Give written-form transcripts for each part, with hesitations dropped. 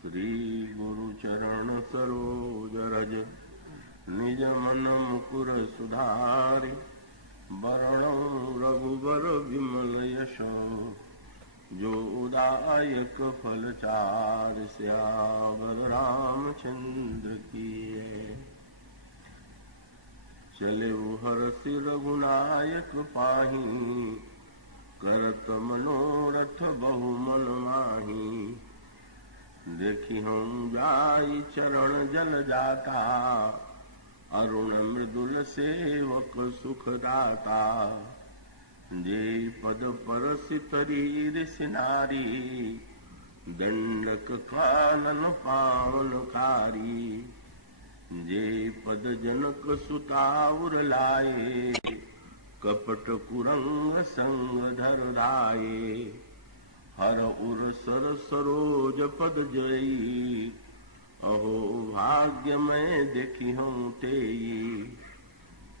श्री गुरु चरण सरोज रज निज मन मुकुर सुधारि वरणं रघुबर विमल यश जो उदायक फल चार श्यावर रामचंद्र की चले हरषि रघुनायक पाही करत मनोरथ बहु मन माही देखी हम जाई चरण जल जाता अरुण मृदुल सेवक सुखदाता जे पद परसितरी ऋषि नारी दंडक कानन पावनकारी जे पद जनक सुताउर लाए कपट कुरंग संग धर राये हर उर सर सरोज पद जई अहो भाग्य मैं देखी हूँ तेई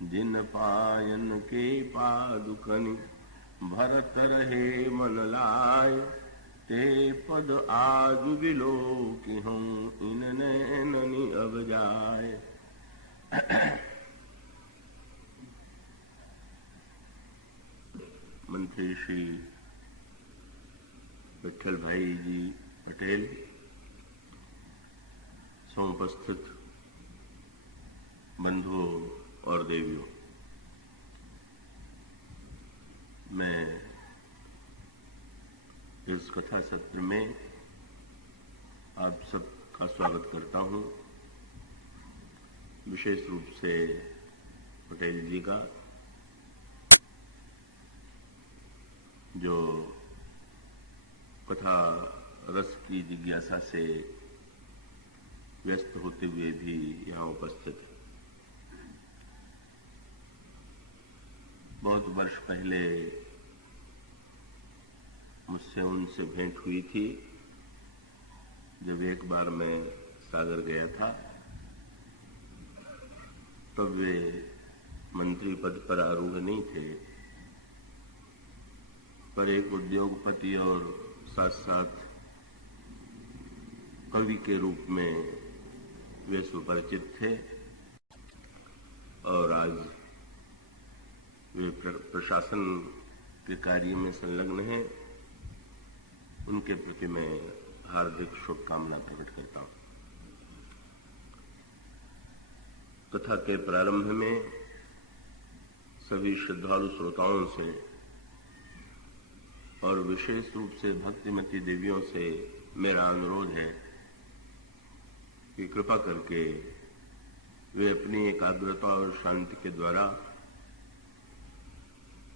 जिन पायन के पादुकनि भरत रहे मन लाय ते पद आज बिलो की हूँ इन नैननि अब जाए। मंत्री श्री विठल भाई जी पटेल, समुपस्थित बंधुओं और देवियों, मैं इस कथा सत्र में आप सबका स्वागत करता हूं। विशेष रूप से पटेल जी का, जो कथा रस की जिज्ञासा से व्यस्त होते हुए भी यहाँ उपस्थित है। बहुत वर्ष पहले मुझसे उनसे भेंट हुई थी जब एक बार मैं सागर गया था। तब वे मंत्री पद पर आरूढ़ नहीं थे, पर एक उद्योगपति और साथ साथ कवि के रूप में वे सुपरिचित थे और आज वे प्रशासन के कार्य में संलग्न हैं। उनके प्रति मैं हार्दिक शुभकामना प्रकट करता हूं। कथा के प्रारंभ में सभी श्रद्धालु श्रोताओं से और विशेष रूप से भक्तिमती देवियों से मेरा अनुरोध है कि कृपा करके वे अपनी एकाग्रता और शांति के द्वारा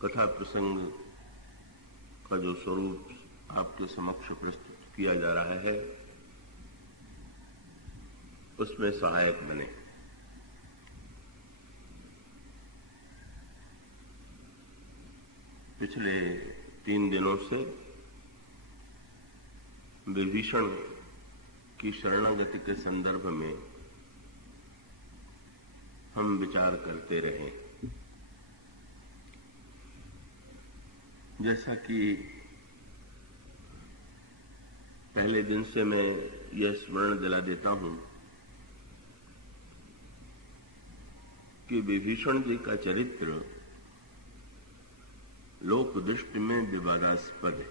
कथा प्रसंग का जो स्वरूप आपके समक्ष प्रस्तुत किया जा रहा है उसमें सहायक बने। पिछले 3 दिनों से विभीषण की शरणागति के संदर्भ में हम विचार करते रहे। जैसा कि पहले दिन से मैं यह स्मरण दिला देता हूं कि विभीषण जी का चरित्र लोक दृष्टि में विवादास्पद है।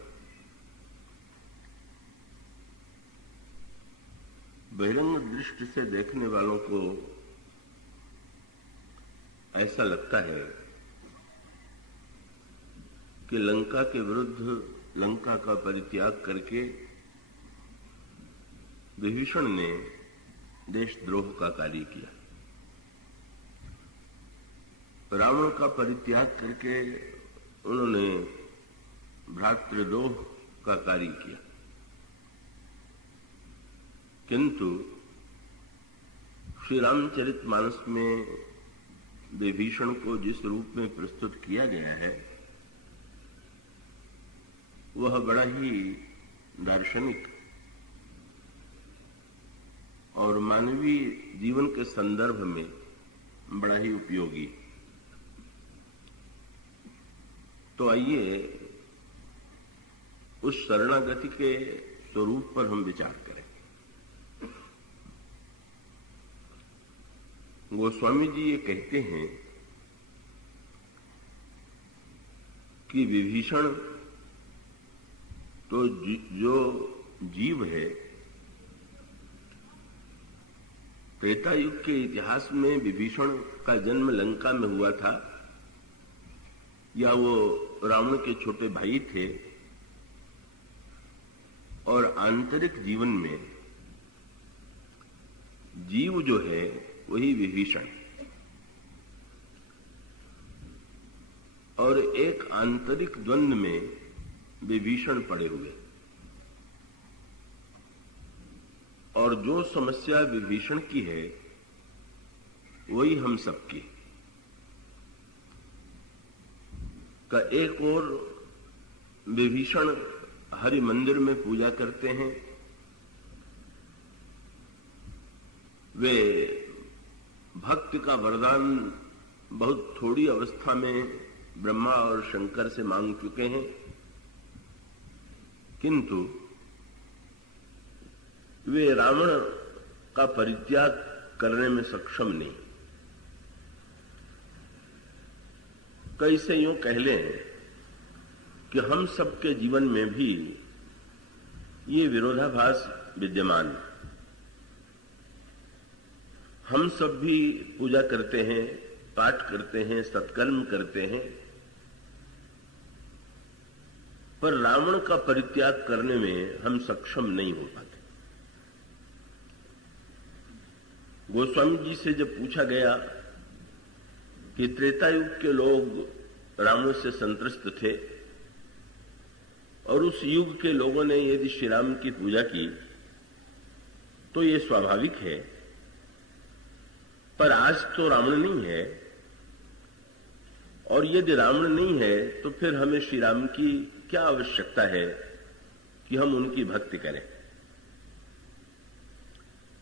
बहिरंग दृष्टि से देखने वालों को ऐसा लगता है कि लंका के विरुद्ध लंका का परित्याग करके विभीषण ने देशद्रोह का कार्य किया, रावण का परित्याग करके उन्होंने भ्रातृद्रोह का कार्य किया। किंतु श्री रामचरितमानस में विभीषण को जिस रूप में प्रस्तुत किया गया है वह बड़ा ही दार्शनिक और मानवीय जीवन के संदर्भ में बड़ा ही उपयोगी। तो आइए उस शरणागति के स्वरूप पर हम विचार करें। गोस्वामी जी ये कहते हैं कि विभीषण तो जो जीव है, त्रेता युग के इतिहास में विभीषण का जन्म लंका में हुआ था, या वो रावण के छोटे भाई थे, और आंतरिक जीवन में जीव जो है वही विभीषण, और एक आंतरिक द्वंद्व में विभीषण पड़े हुए, और जो समस्या विभीषण की है वही हम सबकी का। एक और विभीषण हरि मंदिर में पूजा करते हैं, वे भक्ति का वरदान बहुत थोड़ी अवस्था में ब्रह्मा और शंकर से मांग चुके हैं, किंतु वे रावण का परित्याग करने में सक्षम नहीं। कैसे यूं कह लें कि हम सबके जीवन में भी ये विरोधाभास विद्यमान। हम सब भी पूजा करते हैं, पाठ करते हैं, सत्कर्म करते हैं, पर रावण का परित्याग करने में हम सक्षम नहीं हो पाते। गोस्वामी जी से जब पूछा गया कि त्रेता युग के लोग रावण से संतृष्ट थे और उस युग के लोगों ने यदि श्री राम की पूजा की तो ये स्वाभाविक है, पर आज तो रावण नहीं है, और यदि रावण नहीं है तो फिर हमें श्री राम की क्या आवश्यकता है कि हम उनकी भक्ति करें।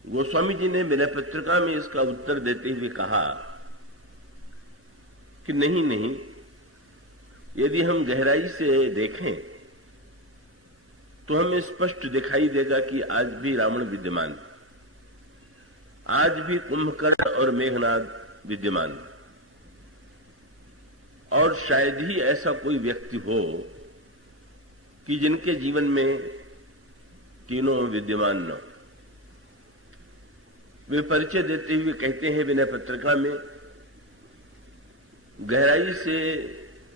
गोस्वामी जी ने विनय पत्रिका में इसका उत्तर देते हुए कहा कि नहीं, यदि हम गहराई से देखें तो हमें स्पष्ट दिखाई देगा कि आज भी रावण विद्यमान, आज भी कुंभकर्ण और मेघनाद विद्यमान, और शायद ही ऐसा कोई व्यक्ति हो कि जिनके जीवन में तीनों विद्यमान न। वे परिचय देते हुए कहते हैं विनय पत्रिका में, गहराई से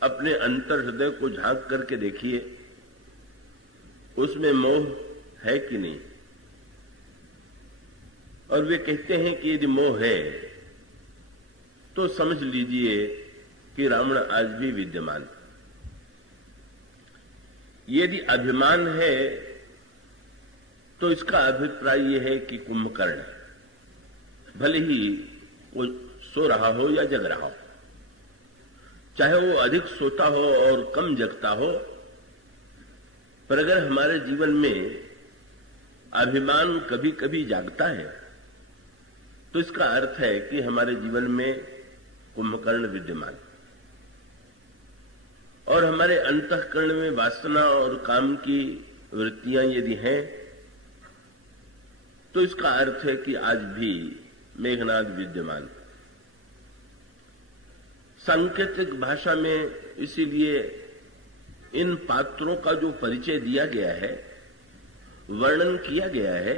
अपने अंतर हृदय को झांक करके देखिए, उसमें मोह है कि नहीं। और वे कहते हैं कि यदि मोह है तो समझ लीजिए कि रावण आज भी विद्यमान। यदि अभिमान है तो इसका अभिप्राय यह है कि कुंभकर्ण भले ही वो सो रहा हो या जग रहा हो, चाहे वो अधिक सोता हो और कम जगता हो, पर अगर हमारे जीवन में अभिमान कभी कभी जागता है तो इसका अर्थ है कि हमारे जीवन में कुंभकर्ण विद्यमान, और हमारे अंतःकरण में वासना और काम की वृत्तियां यदि हैं तो इसका अर्थ है कि आज भी मेघनाद विद्यमान। सांकेतिक भाषा में इसीलिए इन पात्रों का जो परिचय दिया गया है, वर्णन किया गया है,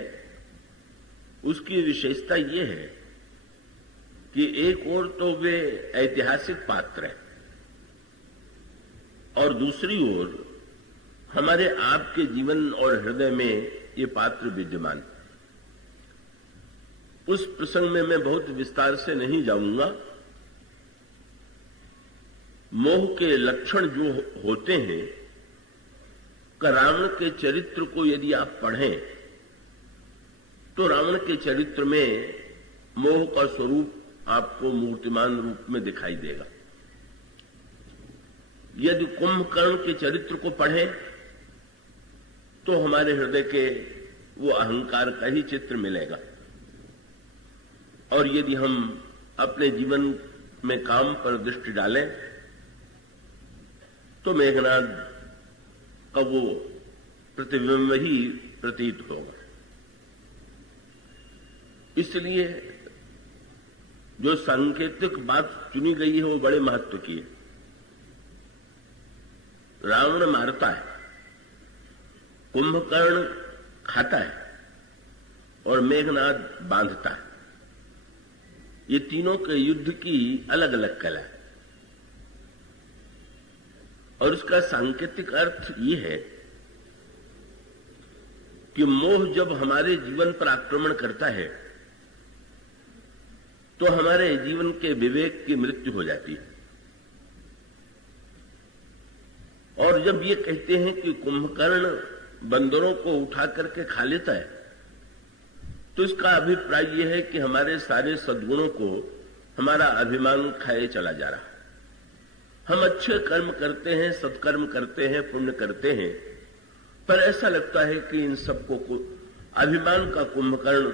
उसकी विशेषता ये है कि एक ओर तो वे ऐतिहासिक पात्र हैं और दूसरी ओर हमारे आपके जीवन और हृदय में ये पात्र विद्यमान। उस प्रसंग में मैं बहुत विस्तार से नहीं जाऊंगा। मोह के लक्षण जो होते हैं, रावण के चरित्र को यदि आप पढ़ें तो रावण के चरित्र में मोह का स्वरूप आपको मूर्तिमान रूप में दिखाई देगा। यदि कुंभकर्ण के चरित्र को पढ़ें तो हमारे हृदय के वो अहंकार का ही चित्र मिलेगा, और यदि हम अपने जीवन में काम पर दृष्टि डालें तो मेघनाद का वो प्रतिबिंब ही प्रतीत होगा। इसलिए जो सांकेतिक बात चुनी गई है वो बड़े महत्व की है। रावण मारता है, कुंभकर्ण खाता है और मेघनाद बांधता है। ये तीनों के युद्ध की अलग अलग कला है और इसका सांकेतिक अर्थ ये है कि मोह जब हमारे जीवन पर आक्रमण करता है तो हमारे जीवन के विवेक की मृत्यु हो जाती है। और जब ये कहते हैं कि कुंभकर्ण बंदरों को उठा करके खा लेता है तो इसका अभिप्राय यह है कि हमारे सारे सद्गुणों को हमारा अभिमान खाए चला जा रहा है। हम अच्छे कर्म करते हैं, सत्कर्म करते हैं, पुण्य करते हैं, पर ऐसा लगता है कि इन सबको अभिमान का कुंभकर्ण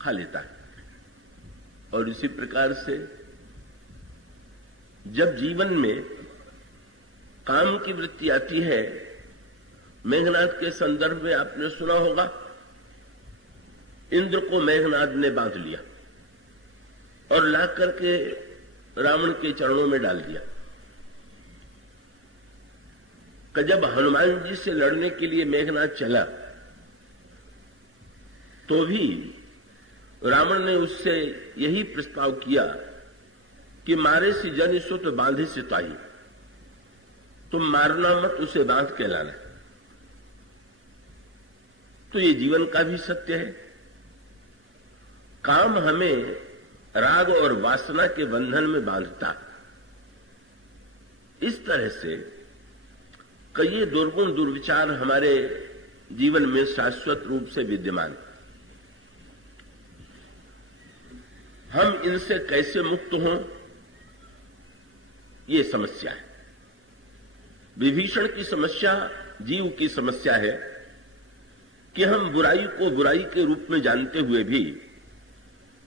खा लेता है। और इसी प्रकार से जब जीवन में काम की वृत्ति आती है, मेघनाद के संदर्भ में आपने सुना होगा, इंद्र को मेघनाद ने बांध लिया और ला करके रावण के चरणों में डाल दिया। कि जब हनुमान जी से लड़ने के लिए मेघनाद चला तो भी रावण ने उससे यही प्रस्ताव किया कि मारे से जन सो तो बांधे से ताई, तुम मारना मत, उसे बांध के लाना। तो ये जीवन का भी सत्य है। काम हमें राग और वासना के बंधन में बांधता। इस तरह से कई दुर्गुण दुर्विचार हमारे जीवन में शाश्वत रूप से विद्यमान। हम इनसे कैसे मुक्त हों, ये समस्या है। विभीषण की समस्या जीव की समस्या है कि हम बुराई को बुराई के रूप में जानते हुए भी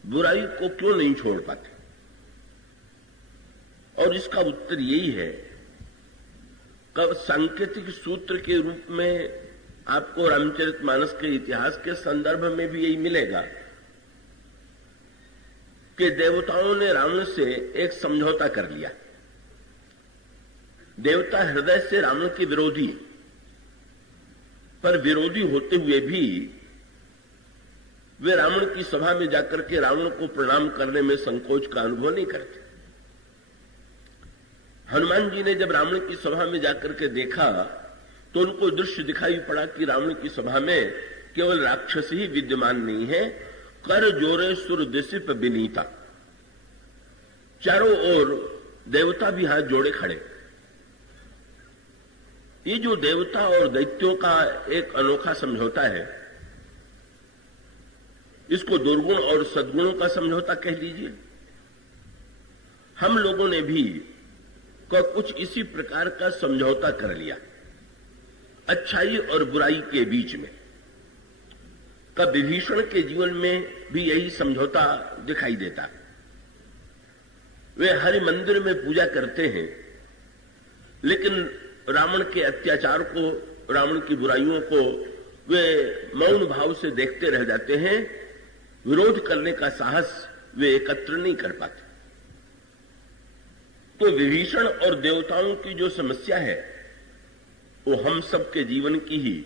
बुराई को क्यों नहीं छोड़ पाते। और इसका उत्तर यही है कि सांकेतिक सूत्र के रूप में आपको रामचरितमानस के इतिहास के संदर्भ में भी यही मिलेगा कि देवताओं ने रावण से एक समझौता कर लिया। देवता हृदय से रावण के विरोधी, पर विरोधी होते हुए भी वे रावण की सभा में जाकर के रावण को प्रणाम करने में संकोच का अनुभव नहीं करते। हनुमान जी ने जब रावण की सभा में जाकर के देखा तो उनको दृश्य दिखाई पड़ा कि रावण की सभा में केवल राक्षस ही विद्यमान नहीं है, कर जोरे सुर दिसिप विनीता, चारों ओर देवता भी हाथ जोड़े खड़े। ये जो देवता और दैत्यों का एक अनोखा समझौता है, इसको दुर्गुण और सद्गुणों का समझौता कह लीजिए। हम लोगों ने भी कुछ इसी प्रकार का समझौता कर लिया अच्छाई और बुराई के बीच में। का विभीषण के जीवन में भी यही समझौता दिखाई देता। वे हरि मंदिर में पूजा करते हैं, लेकिन रावण के अत्याचार को, रावण की बुराइयों को वे मौन भाव से देखते रह जाते हैं। विरोध करने का साहस वे एकत्र नहीं कर पाते। तो विभीषण और देवताओं की जो समस्या है वो हम सबके जीवन की ही,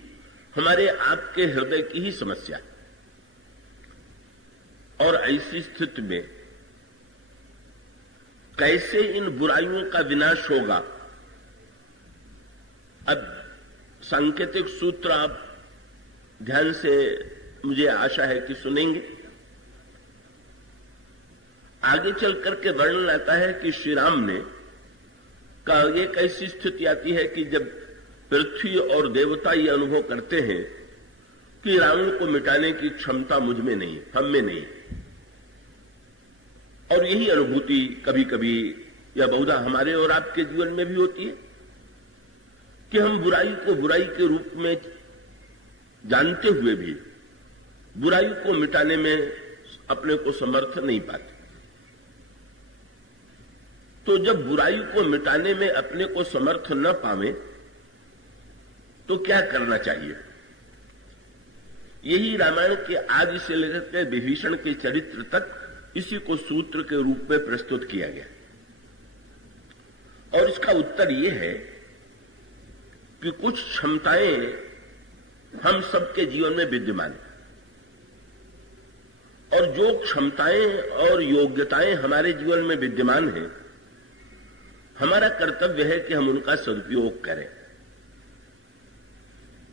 हमारे आपके हृदय की ही समस्या है। और ऐसी स्थिति में कैसे इन बुराइयों का विनाश होगा। अब सांकेतिक सूत्र आप ध्यान से, मुझे आशा है कि सुनेंगे। आगे चल करके वर्णन आता है कि श्री राम ने का एक ऐसी स्थिति आती है कि जब पृथ्वी और देवता ये अनुभव करते हैं कि रावण को मिटाने की क्षमता मुझ में नहीं, हम में नहीं। और यही अनुभूति कभी कभी या बहुधा हमारे और आपके जीवन में भी होती है कि हम बुराई को बुराई के रूप में जानते हुए भी बुराई को मिटाने में अपने को समर्थ नहीं पाते। तो जब बुराई को मिटाने में अपने को समर्थ न पावे तो क्या करना चाहिए। यही रामायण के आदि से लेकर विभीषण के चरित्र तक इसी को सूत्र के रूप में प्रस्तुत किया गया और इसका उत्तर यह है कि कुछ क्षमताएं हम सबके जीवन में विद्यमान हैं और जो क्षमताएं और योग्यताएं हमारे जीवन में विद्यमान हैं, हमारा कर्तव्य है कि हम उनका सदुपयोग करें।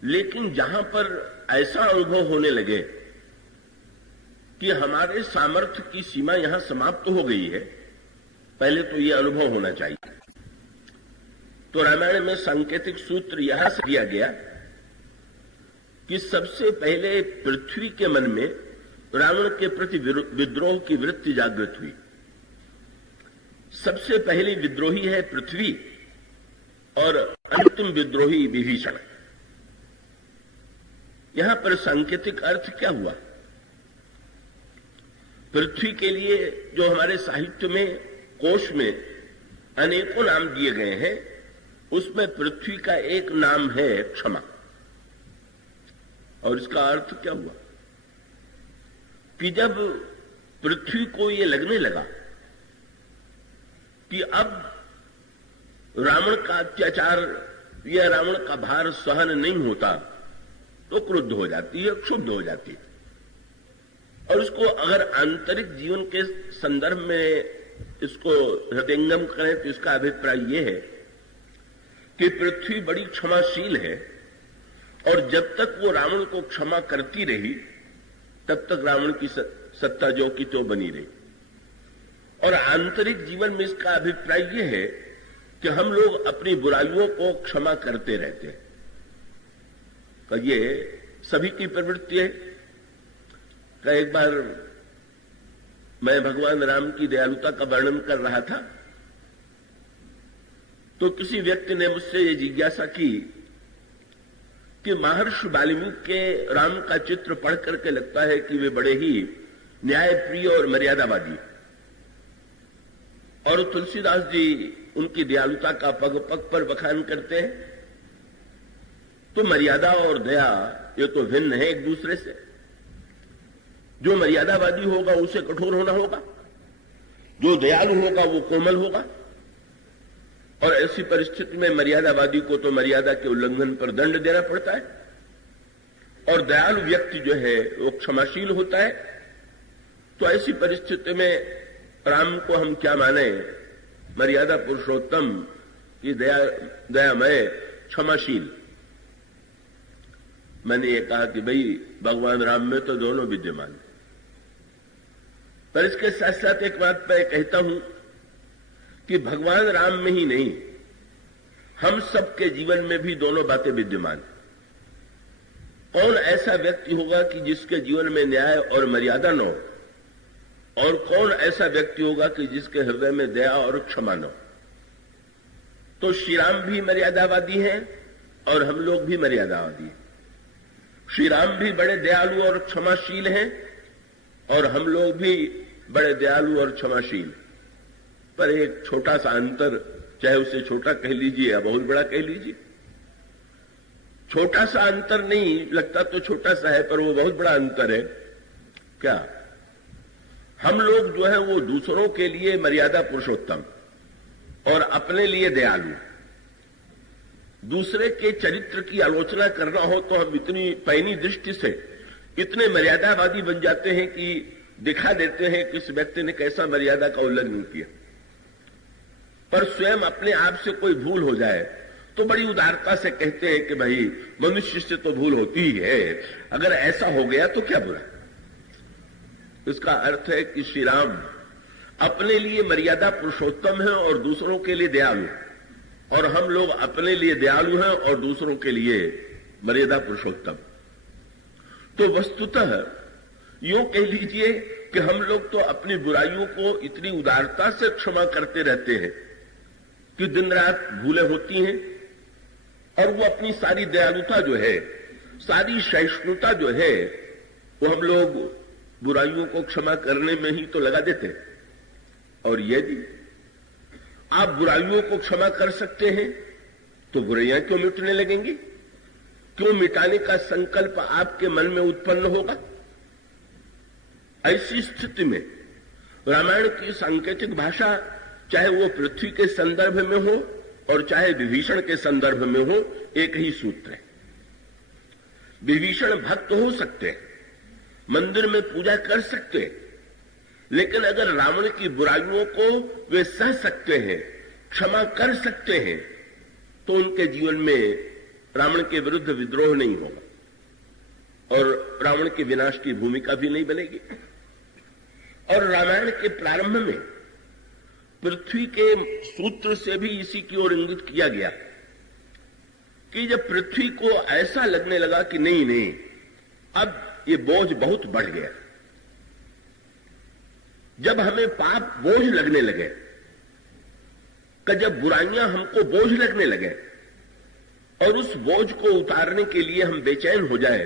लेकिन जहां पर ऐसा अनुभव होने लगे कि हमारे सामर्थ्य की सीमा यहां समाप्त हो गई है, पहले तो यह अनुभव होना चाहिए। तो रामायण में सांकेतिक सूत्र यहां से दिया गया कि सबसे पहले पृथ्वी के मन में रावण के प्रति विद्रोह की वृत्ति जागृत हुई। सबसे पहली विद्रोही है पृथ्वी और अंतिम विद्रोही विभीषण। यहां पर सांकेतिक अर्थ क्या हुआ? पृथ्वी के लिए जो हमारे साहित्य में, कोश में अनेकों नाम दिए गए हैं, उसमें पृथ्वी का एक नाम है क्षमा। और इसका अर्थ क्या हुआ कि जब पृथ्वी को यह लगने लगा कि अब रावण का अत्याचार या रावण का भार सहन नहीं होता, तो क्रुद्ध हो जाती है, क्षुब्ध हो जाती है। और उसको अगर आंतरिक जीवन के संदर्भ में इसको हृदयंगम करें तो इसका अभिप्राय यह है कि पृथ्वी बड़ी क्षमाशील है और जब तक वो रावण को क्षमा करती रही तब तक रावण की सत्ता जो की तो बनी रही। और आंतरिक जीवन में इसका अभिप्राय यह है कि हम लोग अपनी बुराइयों को क्षमा करते रहते हैं। तो ये सभी की प्रवृत्ति है। का एक बार मैं भगवान राम की दयालुता का वर्णन कर रहा था तो किसी व्यक्ति ने मुझसे ये जिज्ञासा की कि महर्षि वाल्मीकि के राम का चित्र पढ़ करके लगता है कि वे बड़े ही न्यायप्रिय और मर्यादावादी, और तुलसीदास जी उनकी दयालुता का पग पग पर बखान करते हैं। तो मर्यादा और दया ये तो भिन्न है एक दूसरे से। जो मर्यादावादी होगा उसे कठोर होना होगा, जो दयालु होगा वो कोमल होगा। और ऐसी परिस्थिति में मर्यादावादी को तो मर्यादा के उल्लंघन पर दंड देना पड़ता है और दयालु व्यक्ति जो है वो क्षमाशील होता है। तो ऐसी परिस्थिति में राम को हम क्या माने? मर्यादा पुरुषोत्तम की दयामय क्षमाशील। मैंने ये कहा कि भाई भगवान राम में तो दोनों विद्यमान है, पर इसके साथ साथ एक बात मैं कहता हूं कि भगवान राम में ही नहीं, हम सबके जीवन में भी दोनों बातें विद्यमान हैं। कौन ऐसा व्यक्ति होगा कि जिसके जीवन में न्याय और मर्यादा न हो, और कौन ऐसा व्यक्ति होगा कि जिसके हृदय में दया और क्षमा न हो? तो श्री राम भी मर्यादावादी हैं और हम लोग भी मर्यादावादी हैं। श्री राम भी बड़े दयालु और क्षमाशील हैं और हम लोग भी बड़े दयालु और क्षमाशील। पर एक छोटा सा अंतर, चाहे उसे छोटा कह लीजिए या बहुत बड़ा कह लीजिए, छोटा सा अंतर नहीं लगता तो छोटा सा है, पर वो बहुत बड़ा अंतर है। क्या? हम लोग जो है वो दूसरों के लिए मर्यादा पुरुषोत्तम और अपने लिए दयालु। दूसरे के चरित्र की आलोचना करना हो तो हम इतनी पैनी दृष्टि से इतने मर्यादावादी बन जाते हैं कि दिखा देते हैं कि इस व्यक्ति ने कैसा मर्यादा का उल्लंघन किया। पर स्वयं अपने आप से कोई भूल हो जाए तो बड़ी उदारता से कहते हैं कि भाई मनुष्य से तो भूल होती ही है, अगर ऐसा हो गया तो क्या बुरा। इसका अर्थ है कि श्री राम अपने लिए मर्यादा पुरुषोत्तम है और दूसरों के लिए दयालु, और हम लोग अपने लिए दयालु हैं और दूसरों के लिए मर्यादा पुरुषोत्तम। तो वस्तुतः यूं कह लीजिए कि हम लोग तो अपनी बुराइयों को इतनी उदारता से क्षमा करते रहते हैं कि दिन रात भूलें होती हैं, और वो अपनी सारी दयालुता जो है, सारी सहिष्णुता जो है, वो हम लोग बुराइयों को क्षमा करने में ही तो लगा देते हैं। और यदि आप बुराइयों को क्षमा कर सकते हैं तो बुराइयां क्यों मिटने लगेंगी? क्यों मिटाने का संकल्प आपके मन में उत्पन्न होगा? ऐसी स्थिति में रामायण की सांकेतिक भाषा चाहे वो पृथ्वी के संदर्भ में हो और चाहे विभीषण के संदर्भ में हो, एक ही सूत्र है। विभीषण भक्त हो सकते हैं, मंदिर में पूजा कर सकते हैं, लेकिन अगर रावण की बुराइयों को वे सह सकते हैं, क्षमा कर सकते हैं, तो उनके जीवन में रावण के विरुद्ध विद्रोह नहीं होगा और रावण के विनाश की भूमिका भी नहीं बनेगी। और रामायण के प्रारंभ में पृथ्वी के सूत्र से भी इसी की ओर इंगित किया गया कि जब पृथ्वी को ऐसा लगने लगा कि नहीं नहीं, अब ये बोझ बहुत बढ़ गया, जब हमें पाप बोझ लगने लगे, कि जब बुराइयां हमको बोझ लगने लगे और उस बोझ को उतारने के लिए हम बेचैन हो जाए,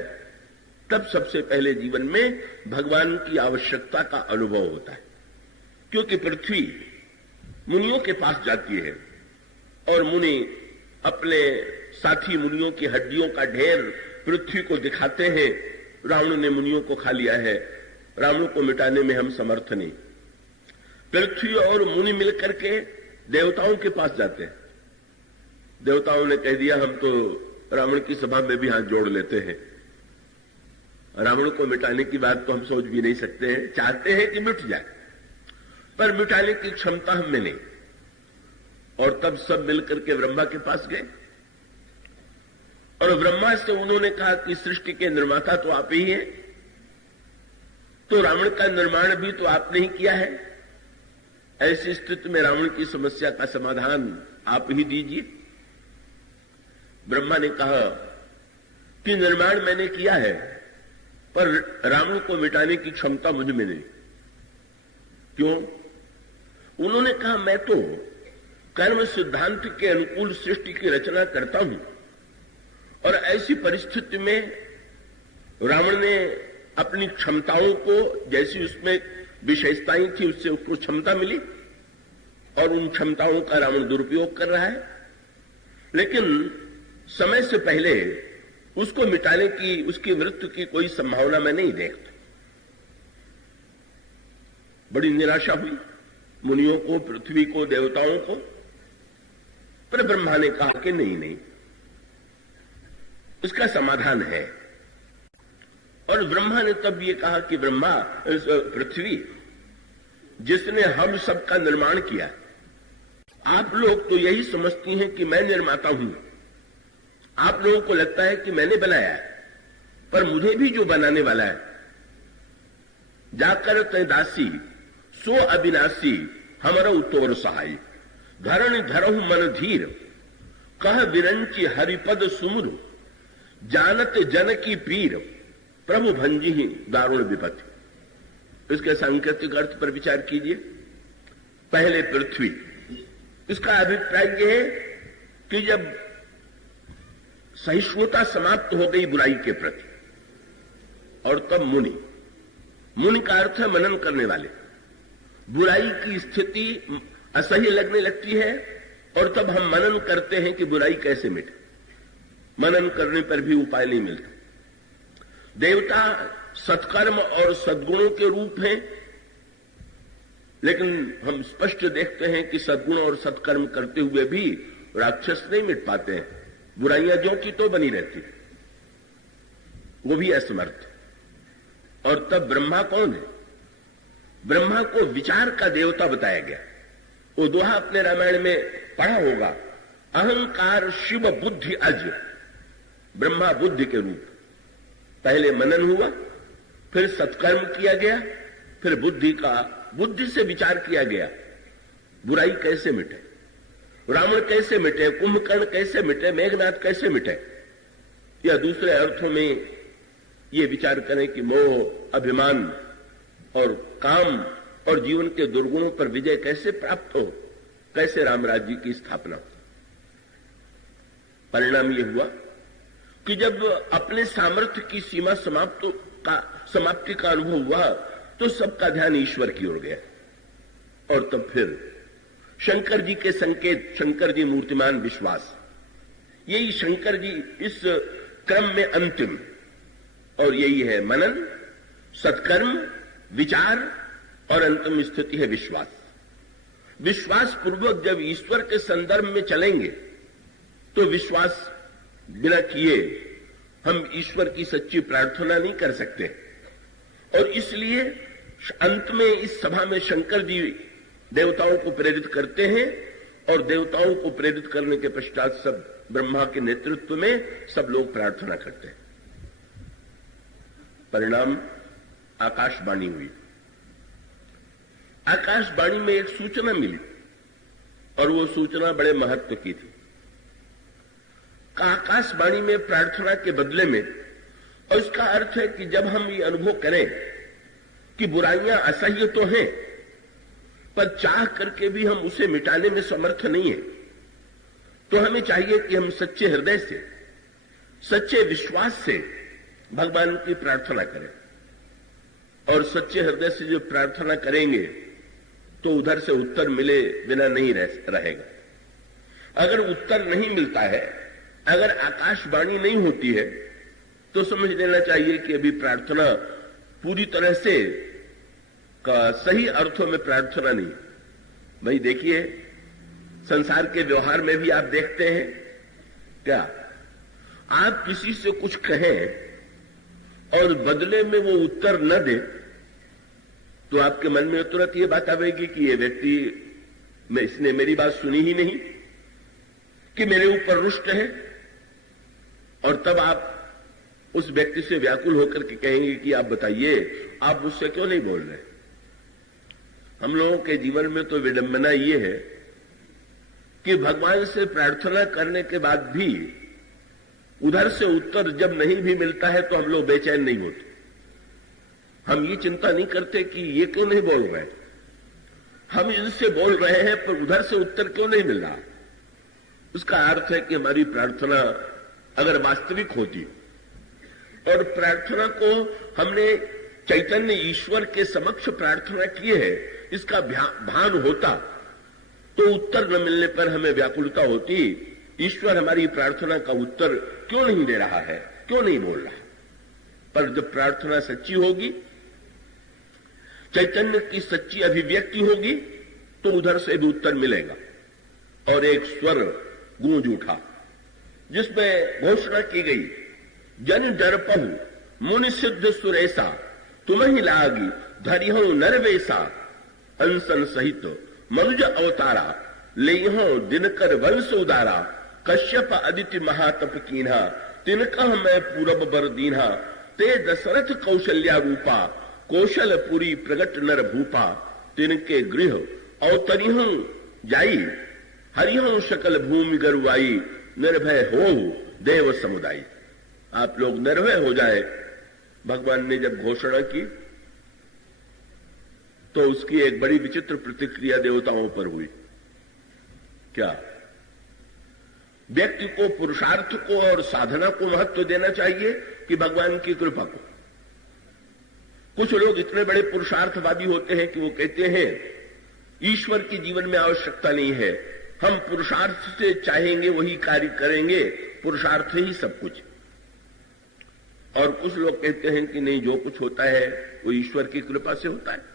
तब सबसे पहले जीवन में भगवान की आवश्यकता का अनुभव होता है। क्योंकि पृथ्वी मुनियों के पास जाती है और मुनि अपने साथी मुनियों की हड्डियों का ढेर पृथ्वी को दिखाते हैं, रावण ने मुनियों को खा लिया है, रावण को मिटाने में हम समर्थ नहीं। पृथ्वी और मुनि मिलकर के देवताओं के पास जाते हैं। देवताओं ने कह दिया हम तो रावण की सभा में भी हाथ जोड़ लेते हैं, रावण को मिटाने की बात तो हम सोच भी नहीं सकते हैं, चाहते हैं कि मिट जाए, पर मिटाने की क्षमता हमें नहीं। और तब सब मिलकर के ब्रह्मा के पास गए और ब्रह्मा से उन्होंने कहा कि सृष्टि के निर्माता तो आप ही हैं, तो रावण का निर्माण भी तो आपने ही किया है, ऐसी स्थिति में रावण की समस्या का समाधान आप ही दीजिए। ब्रह्मा ने कहा कि निर्माण मैंने किया है, पर रावण को मिटाने की क्षमता मुझ में नहीं। क्यों? उन्होंने कहा मैं तो कर्म सिद्धांत के अनुकूल सृष्टि की रचना करता हूं और ऐसी परिस्थिति में रावण ने अपनी क्षमताओं को, जैसी उसमें विशेषताएं थी उससे उसको क्षमता मिली और उन क्षमताओं का रावण दुरुपयोग कर रहा है, लेकिन समय से पहले उसको मिटाने की, उसकी मृत्यु की कोई संभावना मैं नहीं देखता। बड़ी निराशा हुई मुनियों को, पृथ्वी को, देवताओं को। पर ब्रह्मा ने कहा कि नहीं नहीं, इसका समाधान है। और ब्रह्मा ने तब ये कहा कि ब्रह्मा, पृथ्वी जिसने हम सबका निर्माण किया, आप लोग तो यही समझती हैं कि मैं निर्माता हूं, आप लोगों को लगता है कि मैंने बनाया है, पर मुझे भी जो बनाने वाला है, जाकर तय दासी सो अविनाशी हमारा उतोर सहाय, धरण धरहु मन धीर, कह विरंची हरिपद सुमुर, जानत जन की पीर, प्रभु भंजी ही दारुण विपत्ति। इसके सांकेतिक अर्थ पर विचार कीजिए। पहले पृथ्वी, इसका अभिप्राय यह है कि जब सहिष्णुता समाप्त हो गई बुराई के प्रति, और तब मुनि, मुनि का अर्थ है मनन करने वाले, बुराई की स्थिति असह्य लगने लगती है और तब हम मनन करते हैं कि बुराई कैसे मिटे। मनन करने पर भी उपाय नहीं मिलता। देवता सत्कर्म और सद्गुणों के रूप हैं, लेकिन हम स्पष्ट देखते हैं कि सद्गुण और सत्कर्म करते हुए भी राक्षस नहीं मिट पाते हैं, बुराइयां जो की तो बनी रहती, वो भी असमर्थ। और तब ब्रह्मा कौन है? ब्रह्मा को विचार का देवता बताया गया। वो दोहा अपने रामायण में पढ़ा होगा, अहंकार शिव बुद्धि अज, ब्रह्मा बुद्धि के रूप। पहले मनन हुआ, फिर सत्कर्म किया गया, फिर बुद्धि से विचार किया गया, बुराई कैसे मिटे, रावण कैसे मिटे, कुंभकर्ण कैसे मिटे, मेघनाथ कैसे मिटे, या दूसरे अर्थों में ये विचार करें कि मोह, अभिमान और काम और जीवन के दुर्गुणों पर विजय कैसे प्राप्त हो, कैसे राम राज्य की स्थापना। परिणाम यह हुआ कि जब अपने सामर्थ्य की सीमा समाप्ति का अनुभव हुआ तो सबका ध्यान ईश्वर की ओर गया। और तब फिर शंकर जी के संकेत, शंकर जी मूर्तिमान विश्वास, यही शंकर जी इस क्रम में अंतिम, और यही है मनन, सत्कर्म, विचार और अंतिम स्थिति है विश्वास। विश्वास पूर्वक जब ईश्वर के संदर्भ में चलेंगे तो विश्वास बिना किए हम ईश्वर की सच्ची प्रार्थना नहीं कर सकते। और इसलिए अंत में इस सभा में शंकर जी देवताओं को प्रेरित करते हैं और देवताओं को प्रेरित करने के पश्चात सब ब्रह्मा के नेतृत्व में सब लोग प्रार्थना करते हैं। परिणाम आकाशवाणी हुई। आकाशवाणी में एक सूचना मिली और वो सूचना बड़े महत्व की थी। आकाशवाणी में प्रार्थना के बदले में, और इसका अर्थ है कि जब हम ये अनुभव करें कि बुराइयां असह्य तो हैं पर चाह करके भी हम उसे मिटाने में समर्थ नहीं है, तो हमें चाहिए कि हम सच्चे हृदय से, सच्चे विश्वास से भगवान की प्रार्थना करें। और सच्चे हृदय से जो प्रार्थना करेंगे तो उधर से उत्तर मिले बिना नहीं रहेगा। अगर उत्तर नहीं मिलता है, अगर आकाशवाणी नहीं होती है, तो समझ लेना चाहिए कि अभी प्रार्थना पूरी तरह से का सही अर्थों में प्रार्थना नहीं। भाई देखिए, संसार के व्यवहार में भी आप देखते हैं क्या, आप किसी से कुछ कहें और बदले में वो उत्तर न दे तो आपके मन में तुरंत ये बात आएगी कि ये व्यक्ति इसने मेरी बात सुनी ही नहीं, कि मेरे ऊपर रुष्ट है। और तब आप उस व्यक्ति से व्याकुल होकर के कहेंगे कि आप बताइए, आप मुझसे क्यों नहीं बोल रहे। हम लोगों के जीवन में तो विडंबना ये है कि भगवान से प्रार्थना करने के बाद भी उधर से उत्तर जब नहीं भी मिलता है तो हम लोग बेचैन नहीं होते। हम ये चिंता नहीं करते कि ये क्यों नहीं बोल रहे, हम इनसे बोल रहे हैं पर उधर से उत्तर क्यों नहीं मिल रहा। उसका अर्थ है कि हमारी प्रार्थना अगर वास्तविक होती और प्रार्थना को हमने चैतन्य ईश्वर के समक्ष प्रार्थना की है, इसका भान होता, तो उत्तर न मिलने पर हमें व्याकुलता होती, ईश्वर हमारी प्रार्थना का उत्तर क्यों नहीं दे रहा है, क्यों नहीं बोल रहा। पर जब प्रार्थना सच्ची होगी, चैतन्य की सच्ची अभिव्यक्ति होगी, तो उधर से भी उत्तर मिलेगा। और एक स्वर गूंज उठा जिसमें घोषणा की गई, जन डरपहु मुनि सिद्ध सुरेसा, तुम ही लागी धरिहो नरवेसा, अंसन सहित मनुज अवतारा, लेहो दिनकर वंश उदारा, कश्यप अदिति महातप कीन्हा, तिनकह मैं पूरब बर दीन्हा, ते दशरथ कौशल्या रूपा, कौशलपुरी प्रगट नर भूपा, तिनके गृह अवतरिहं जाई, हरिहं सकल भूमि गरुआई, निर्भय हो देव समुदाय। आप लोग निर्भय हो जाए। भगवान ने जब घोषणा की तो उसकी एक बड़ी विचित्र प्रतिक्रिया देवताओं पर हुई। क्या व्यक्ति को पुरुषार्थ को और साधना को महत्व देना चाहिए कि भगवान की कृपा को? कुछ लोग इतने बड़े पुरुषार्थवादी होते हैं कि वो कहते हैं ईश्वर की जीवन में आवश्यकता नहीं है, हम पुरुषार्थ से चाहेंगे वही कार्य करेंगे, पुरुषार्थ ही सब कुछ। और कुछ लोग कहते हैं कि नहीं, जो कुछ होता है वो ईश्वर की कृपा से होता है।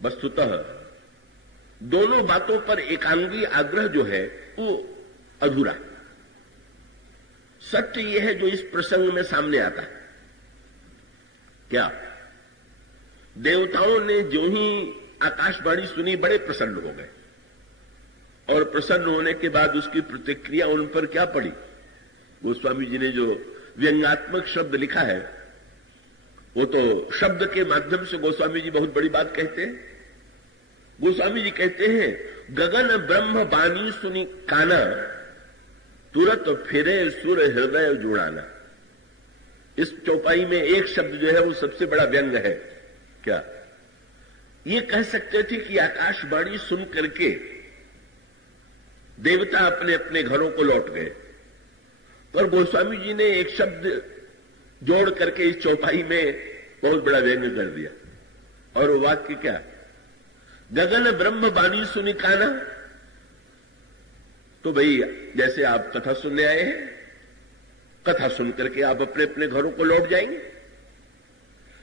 वस्तुतः दोनों बातों पर एकांगी आग्रह जो है वो अधूरा। सत्य यह है जो इस प्रसंग में सामने आता है। क्या देवताओं ने जो ही आकाशवाणी सुनी बड़े प्रसन्न हो गए, और प्रसन्न होने के बाद उसकी प्रतिक्रिया उन पर क्या पड़ी। गोस्वामी जी ने जो व्यंग्यात्मक शब्द लिखा है वो तो शब्द के माध्यम से गोस्वामी जी बहुत बड़ी बात कहते हैं। गोस्वामी जी कहते हैं, गगन ब्रह्म बानी सुनी काना, तुरंत फिरे सुर हृदय जुड़ाना। इस चौपाई में एक शब्द जो है वो सबसे बड़ा व्यंग है। क्या ये कह सकते थे कि आकाशवाणी सुन करके देवता अपने अपने घरों को लौट गए, पर गोस्वामी जी ने एक शब्द जोड़ करके इस चौपाई में बहुत बड़ा व्यंग कर दिया। और वो वाक्य क्या? गगन ब्रह्म बानी सुनी काना। तो भाई जैसे आप कथा सुनने आए हैं, कथा सुन करके आप अपने अपने घरों को लौट जाएंगे।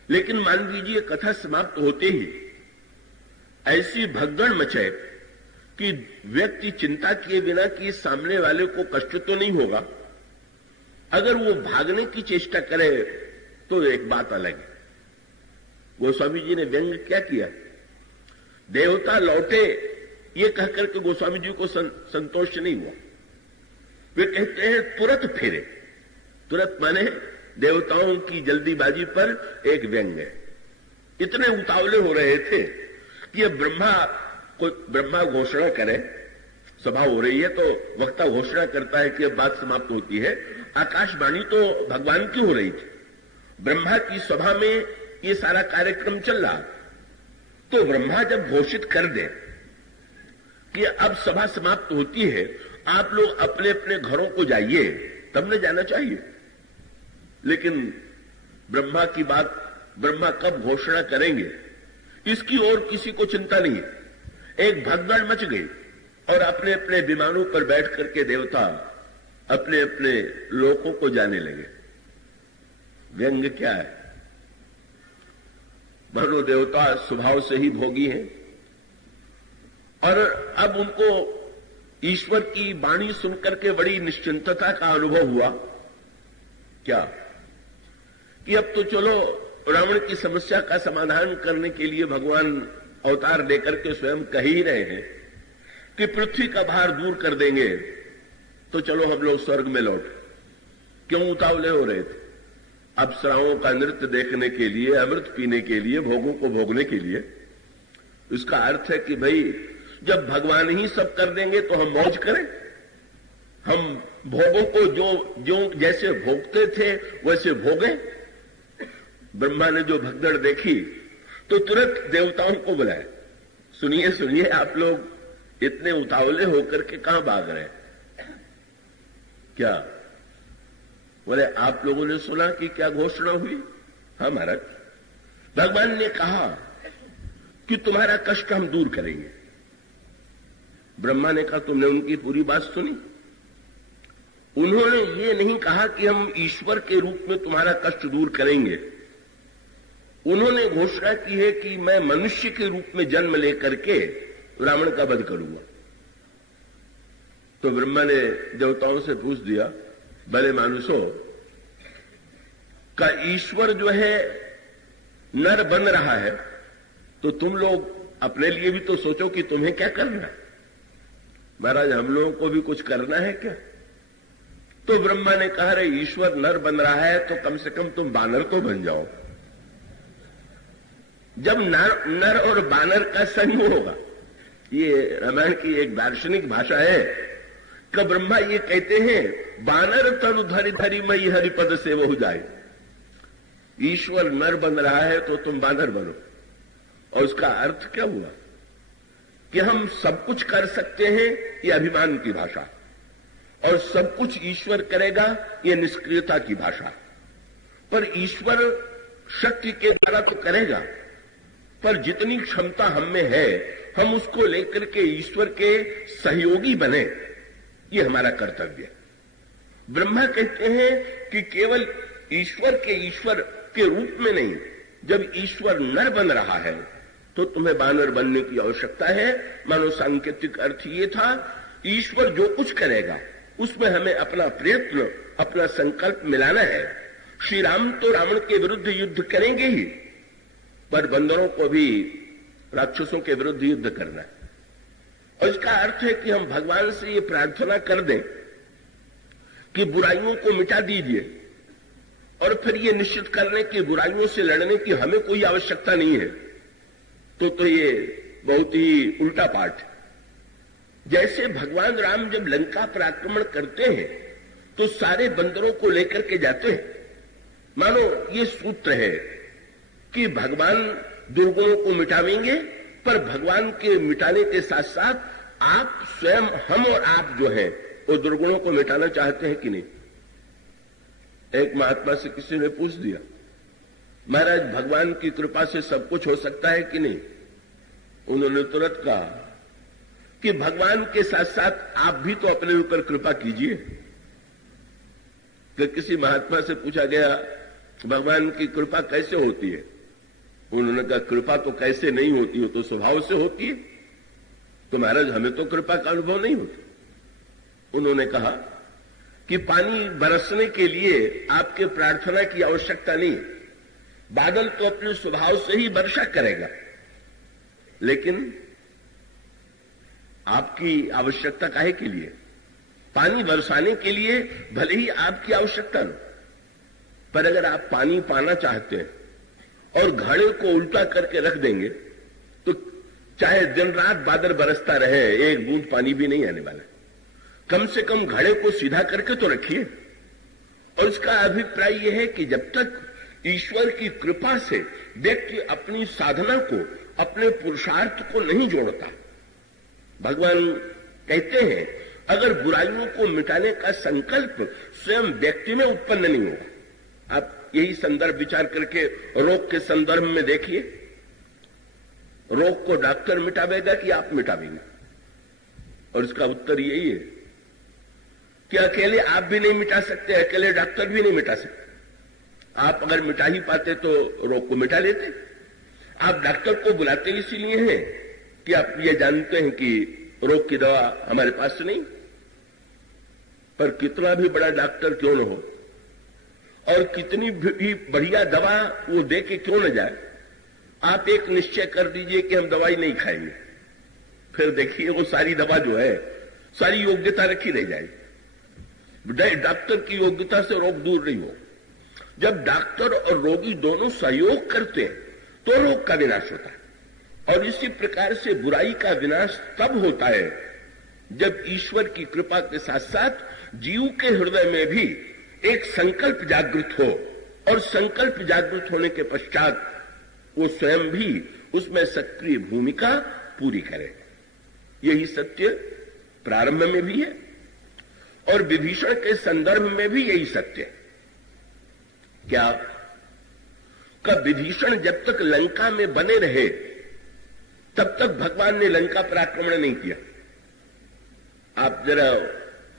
लेकिन मान लीजिए कथा समाप्त होते ही ऐसी भगदड़ मचे कि व्यक्ति चिंता किए बिना कि सामने वाले को कष्ट तो नहीं होगा, अगर वो भागने की चेष्टा करे तो एक बात अलग है। गोस्वामी जी ने व्यंग क्या किया, देवता लौटे ये कहकर के गोस्वामी जी को संतोष नहीं हुआ। वे कहते हैं तुरंत फिरे। तुरंत माने देवताओं की जल्दीबाजी पर एक व्यंग है। इतने उतावले हो रहे थे कि अब ब्रह्मा घोषणा करे, सभा हो रही है तो वक्ता घोषणा करता है कि अब बात समाप्त होती है। आकाशवाणी तो भगवान की हो रही थी, ब्रह्मा की सभा में ये सारा कार्यक्रम चल रहा। तो ब्रह्मा जब घोषित कर दे कि अब सभा समाप्त होती है, आप लोग अपने अपने घरों को जाइए, तब न जाना चाहिए। लेकिन ब्रह्मा की बात, ब्रह्मा कब घोषणा करेंगे इसकी और किसी को चिंता नहीं है। एक भगदड़ मच गई और अपने अपने विमानों पर बैठ करके देवता अपने अपने लोकों को जाने लगे। व्यंग क्या है, भरो देवता स्वभाव से ही भोगी हैं और अब उनको ईश्वर की वाणी सुनकर के बड़ी निश्चिंतता का अनुभव हुआ। क्या कि अब तो चलो रावण की समस्या का समाधान करने के लिए भगवान अवतार लेकर के स्वयं कह ही रहे हैं कि पृथ्वी का भार दूर कर देंगे, तो चलो हम लोग स्वर्ग में लौट। क्यों उतावले हो रहे थे? अप्सराओं का नृत्य देखने के लिए, अमृत पीने के लिए, भोगों को भोगने के लिए। इसका अर्थ है कि भाई जब भगवान ही सब कर देंगे तो हम मौज करें, हम भोगों को जो जैसे भोगते थे वैसे भोगे। ब्रह्मा ने जो भगदड़ देखी तो तुरंत देवताओं को बुलाया, सुनिए सुनिए, आप लोग इतने उतावले होकर के कहां भाग रहे हैं? क्या बोले, आप लोगों ने सुना कि क्या घोषणा हुई? हाँ महाराज, भगवान ने कहा कि तुम्हारा कष्ट हम दूर करेंगे। ब्रह्मा ने कहा, तुमने उनकी पूरी बात सुनी? उन्होंने ये नहीं कहा कि हम ईश्वर के रूप में तुम्हारा कष्ट दूर करेंगे। उन्होंने घोषणा की है कि मैं मनुष्य के रूप में जन्म लेकर के रावण का वध करूंगा। तो ब्रह्मा ने देवताओं से पूछ दिया, भले मानुषों का ईश्वर जो है नर बन रहा है, तो तुम लोग अपने लिए भी तो सोचो कि तुम्हें क्या करना है। महाराज, हम लोगों को भी कुछ करना है क्या? तो ब्रह्मा ने कहा, रे ईश्वर नर बन रहा है तो कम से कम तुम बानर तो बन जाओ। जब नर और बानर का संग होगा, ये रामायण की एक दार्शनिक भाषा है कि ब्रह्मा ये कहते हैं, बानर तनु धरि धरि मई हरिपद से वो जाए। ईश्वर नर बन रहा है तो तुम बानर बनो। और उसका अर्थ क्या हुआ कि हम सब कुछ कर सकते हैं, ये अभिमान की भाषा, और सब कुछ ईश्वर करेगा, ये निष्क्रियता की भाषा। पर ईश्वर शक्ति के द्वारा तो करेगा, पर जितनी क्षमता हम में है हम उसको लेकर के ईश्वर के सहयोगी बने, ये हमारा कर्तव्य है। ब्रह्मा कहते हैं कि केवल ईश्वर के रूप में नहीं, जब ईश्वर नर बन रहा है तो तुम्हें बानर बनने की आवश्यकता है। मानो सांकेतिक अर्थ ये था, ईश्वर जो कुछ करेगा उसमें हमें अपना प्रयत्न, अपना संकल्प मिलाना है। श्री राम तो रावण के विरुद्ध युद्ध करेंगे ही, पर बंदरों को भी राक्षसों के विरुद्ध युद्ध करना है। और इसका अर्थ है कि हम भगवान से ये प्रार्थना कर दें कि बुराइयों को मिटा दीजिए, और फिर ये निश्चित कर लें कि बुराइयों से लड़ने की हमें कोई आवश्यकता नहीं है, तो ये बहुत ही उल्टा पाठ है। जैसे भगवान राम जब लंका पर आक्रमण करते हैं तो सारे बंदरों को लेकर के जाते हैं। मानो ये सूत्र है कि भगवान दुर्गुणों को मिटावेंगे, पर भगवान के मिटाने के साथ साथ आप स्वयं, हम और आप जो है वो दुर्गुणों को मिटाना चाहते हैं कि नहीं? एक महात्मा से किसी ने पूछ दिया, महाराज भगवान की कृपा से सब कुछ हो सकता है कि नहीं? उन्होंने तुरंत कहा कि भगवान के साथ साथ आप भी तो अपने ऊपर कृपा कीजिए। कि किसी महात्मा से पूछा गया, भगवान की कृपा कैसे होती है? उन्होंने कहा कृपा तो कैसे नहीं होती, हो तो स्वभाव से होती है। तो महाराज हमें तो कृपा का अनुभव नहीं होता। उन्होंने कहा कि पानी बरसने के लिए आपके प्रार्थना की आवश्यकता नहीं है, बादल तो अपने स्वभाव से ही वर्षा करेगा, लेकिन आपकी आवश्यकता काहे के लिए? पानी बरसाने के लिए भले ही आपकी आवश्यकता न, पर अगर आप पानी पाना चाहते हैं और घड़े को उल्टा करके रख देंगे तो चाहे दिन रात बादल बरसता रहे, एक बूंद पानी भी नहीं आने वाला। कम से कम घड़े को सीधा करके तो रखिए। और इसका अभिप्राय यह है कि जब तक ईश्वर की कृपा से व्यक्ति अपनी साधना को, अपने पुरुषार्थ को नहीं जोड़ता, भगवान कहते हैं अगर बुराइयों को मिटाने का संकल्प स्वयं व्यक्ति में उत्पन्न नहीं होगा। आप यही संदर्भ विचार करके रोग के संदर्भ में देखिए, रोग को डॉक्टर मिटावेगा कि आप मिटावेंगे? और इसका उत्तर यही है कि अकेले आप भी नहीं मिटा सकते, अकेले डॉक्टर भी नहीं मिटा सकते। आप अगर मिटा ही पाते तो रोग को मिटा लेते। आप डॉक्टर को बुलाते इसीलिए हैं कि आप ये जानते हैं कि रोग की दवा हमारे पास नहीं। पर कितना भी बड़ा डॉक्टर क्यों न हो और कितनी भी बढ़िया दवा वो दे के क्यों न जाए, आप एक निश्चय कर दीजिए कि हम दवाई नहीं खाएंगे, फिर देखिए वो सारी दवा जो है सारी योग्यता रखी रह जाएगी। डॉक्टर की योग्यता से रोग दूर नहीं हो। जब डॉक्टर और रोगी दोनों सहयोग करते हैं तो रोग का विनाश होता है। और इसी प्रकार से बुराई का विनाश तब होता है जब ईश्वर की कृपा के साथ साथ जीव के हृदय में भी एक संकल्प जागृत हो, और संकल्प जागृत होने के पश्चात वो स्वयं भी उसमें सक्रिय भूमिका पूरी करे। यही सत्य प्रारंभ में भी है और विभीषण के संदर्भ में भी यही सत्य है। क्या कब विभीषण जब तक लंका में बने रहे तब तक भगवान ने लंका पर आक्रमण नहीं किया। आप जरा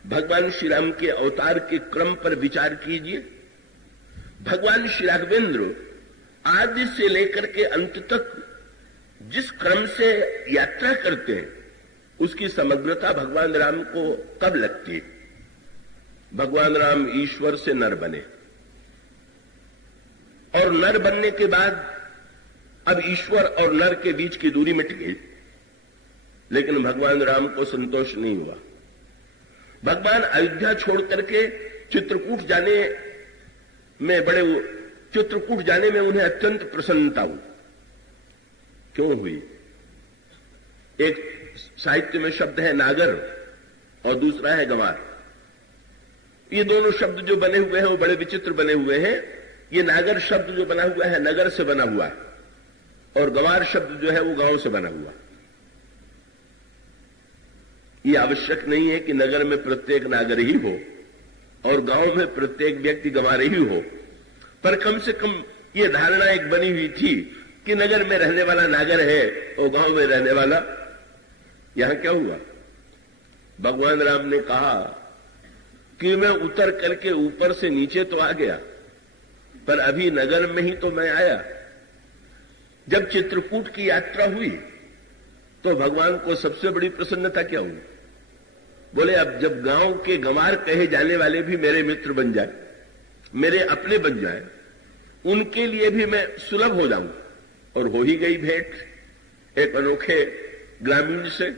भगवान श्री राम के अवतार के क्रम पर विचार कीजिए। भगवान श्री राघवेंद्र आदि से लेकर के अंत तक जिस क्रम से यात्रा करते हैं उसकी समग्रता भगवान राम को कब लगती है? भगवान राम ईश्वर से नर बने और नर बनने के बाद अब ईश्वर और नर के बीच की दूरी मिट गई, लेकिन भगवान राम को संतोष नहीं हुआ। भगवान अयोध्या छोड़ करके चित्रकूट जाने में उन्हें अत्यंत प्रसन्नता हुई। क्यों हुई? एक साहित्य में शब्द है नागर और दूसरा है गंवार। ये दोनों शब्द जो बने हुए हैं वो बड़े विचित्र बने हुए हैं। ये नागर शब्द जो बना हुआ है नगर से बना हुआ है और गंवार शब्द जो है वो गांव से बना हुआ। ये आवश्यक नहीं है कि नगर में प्रत्येक नागर ही हो और गांव में प्रत्येक व्यक्ति गंवार ही हो, पर कम से कम ये धारणा एक बनी हुई थी कि नगर में रहने वाला नागर है और गांव में रहने वाला। यहां क्या हुआ? भगवान राम ने कहा कि मैं उतर करके ऊपर से नीचे तो आ गया, पर अभी नगर में ही तो मैं आया। जब चित्रकूट की यात्रा हुई तो भगवान को सबसे बड़ी प्रसन्नता क्या हुई? बोले अब जब गांव के गंवार कहे जाने वाले भी मेरे मित्र बन जाए, मेरे अपने बन जाए, उनके लिए भी मैं सुलभ हो जाऊं। और हो ही गई भेंट एक अनोखे ग्रामीण से,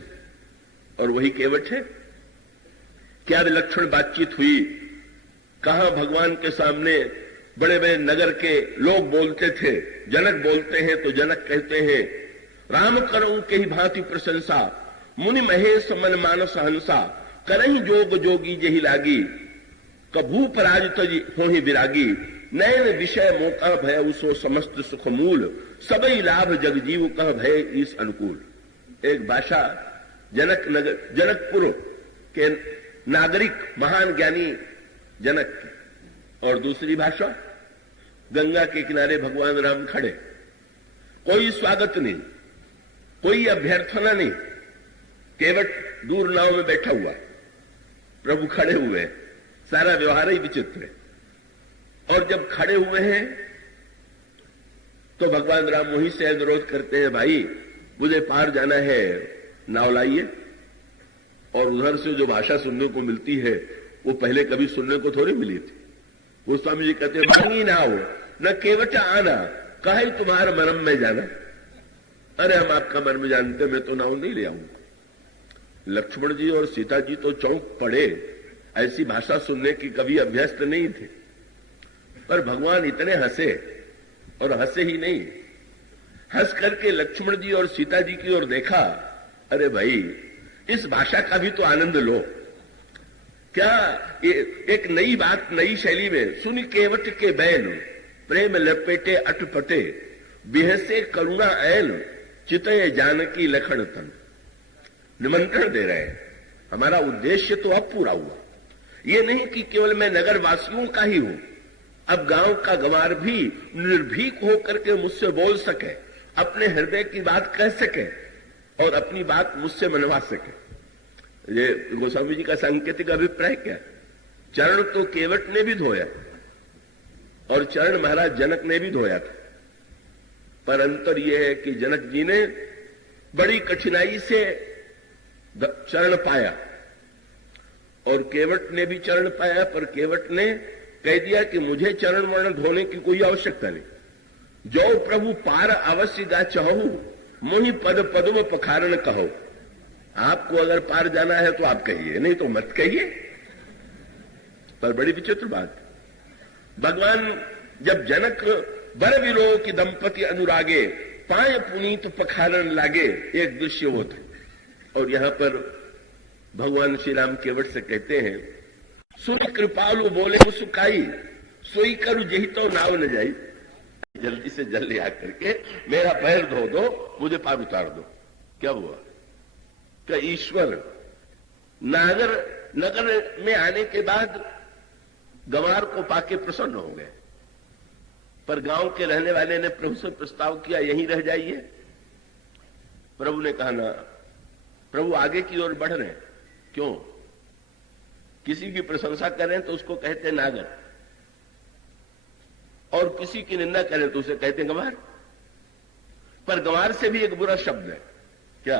और वही केवट है। क्या विलक्षण बातचीत हुई। कहां भगवान के सामने बड़े बड़े नगर के लोग बोलते थे। जनक बोलते हैं तो जनक कहते हैं राम करऊं के ही भांति प्रशंसा, मुनि महेश मन मानस हंसा, करही जोग जोगी जही लागी, कभू पराज तज होहि विरागी, नयन विषय मोका भय उसो समस्त सुख मूल, सबई लाभ जगजीव कह भय इस अनुकूल। एक भाषा जनकपुर के नागरिक महान ज्ञानी जनक की, और दूसरी भाषा गंगा के किनारे भगवान राम खड़े, कोई स्वागत नहीं, कोई अभ्यर्थना नहीं, केवट दूर नाव में बैठा हुआ, प्रभु खड़े हुए हैं। सारा व्यवहार ही विचित्र है। और जब खड़े हुए हैं तो भगवान राम वहीं से अनुरोध करते हैं, भाई मुझे पार जाना है, नाव लाइए। और उधर से जो भाषा सुनने को मिलती है वो पहले कभी सुनने को थोड़ी मिली थी। वो स्वामी जी कहते, भांगी नाव न केवट आना, कहे तुम्हारा मरम में जाना। अरे हम आपका मर्म जानते, मैं तो नाव नहीं ले आऊंगा। लक्ष्मण जी और सीता जी तो चौंक पड़े, ऐसी भाषा सुनने की कभी अभ्यस्त नहीं थे। पर भगवान इतने हंसे, और हंसे ही नहीं, हंस करके लक्ष्मण जी और सीता जी की ओर देखा। अरे भाई, इस भाषा का भी तो आनंद लो। क्या एक नई बात नई शैली में, सुन केवट के बैल प्रेम लपेटे अटपटे, बिहसे करुणा ऐल चितय जानकी लखन तन। निमंत्रण दे रहे हैं। हमारा उद्देश्य तो अब पूरा हुआ। ये नहीं कि केवल मैं नगर वासियों का ही हूं, अब गांव का गंवार भी निर्भीक होकर के मुझसे बोल सके, अपने हृदय की बात कह सके और अपनी बात मुझसे मनवा सके। ये गोस्वामी जी का सांकेतिक अभिप्राय क्या? चरण तो केवट ने भी धोया और चरण महाराज जनक ने भी धोया था, पर अंतर यह है कि जनक जी ने बड़ी कठिनाई से चरण पाया और केवट ने भी चरण पाया, पर केवट ने कह दिया कि मुझे चरण वर्ण धोने की कोई आवश्यकता नहीं। जो प्रभु पार अवश्य गा चहु, मोहि पद पदुम पखारण कहो। आपको अगर पार जाना है तो आप कहिए, नहीं तो मत कहिए। पर बड़ी विचित्र बात, भगवान जब जनक बर विरोह की दंपति अनुरागे, पाए पुनीत पखारण लागे, एक दृश्य वो था। और यहां पर भगवान श्री राम केवट से कहते हैं, सुन कृपालु बोले सुखाई, सोई करू जही तो नाव न जाई। जल्दी से जल ले आकर के मेरा पैर धो दो, मुझे पार उतार दो। क्या हुआ? क्या ईश्वर नगर में आने के बाद गंवार को पाके प्रसन्न हो गए, पर गांव के रहने वाले ने प्रभु से प्रस्ताव किया, यहीं रह जाइए। प्रभु ने कहा ना, प्रभु आगे की ओर बढ़ रहे हैं। क्यों? किसी की प्रशंसा करें तो उसको कहते हैं नागर, और किसी की निंदा करें तो उसे कहते हैं गंवार। पर गंवार से भी एक बुरा शब्द है। क्या?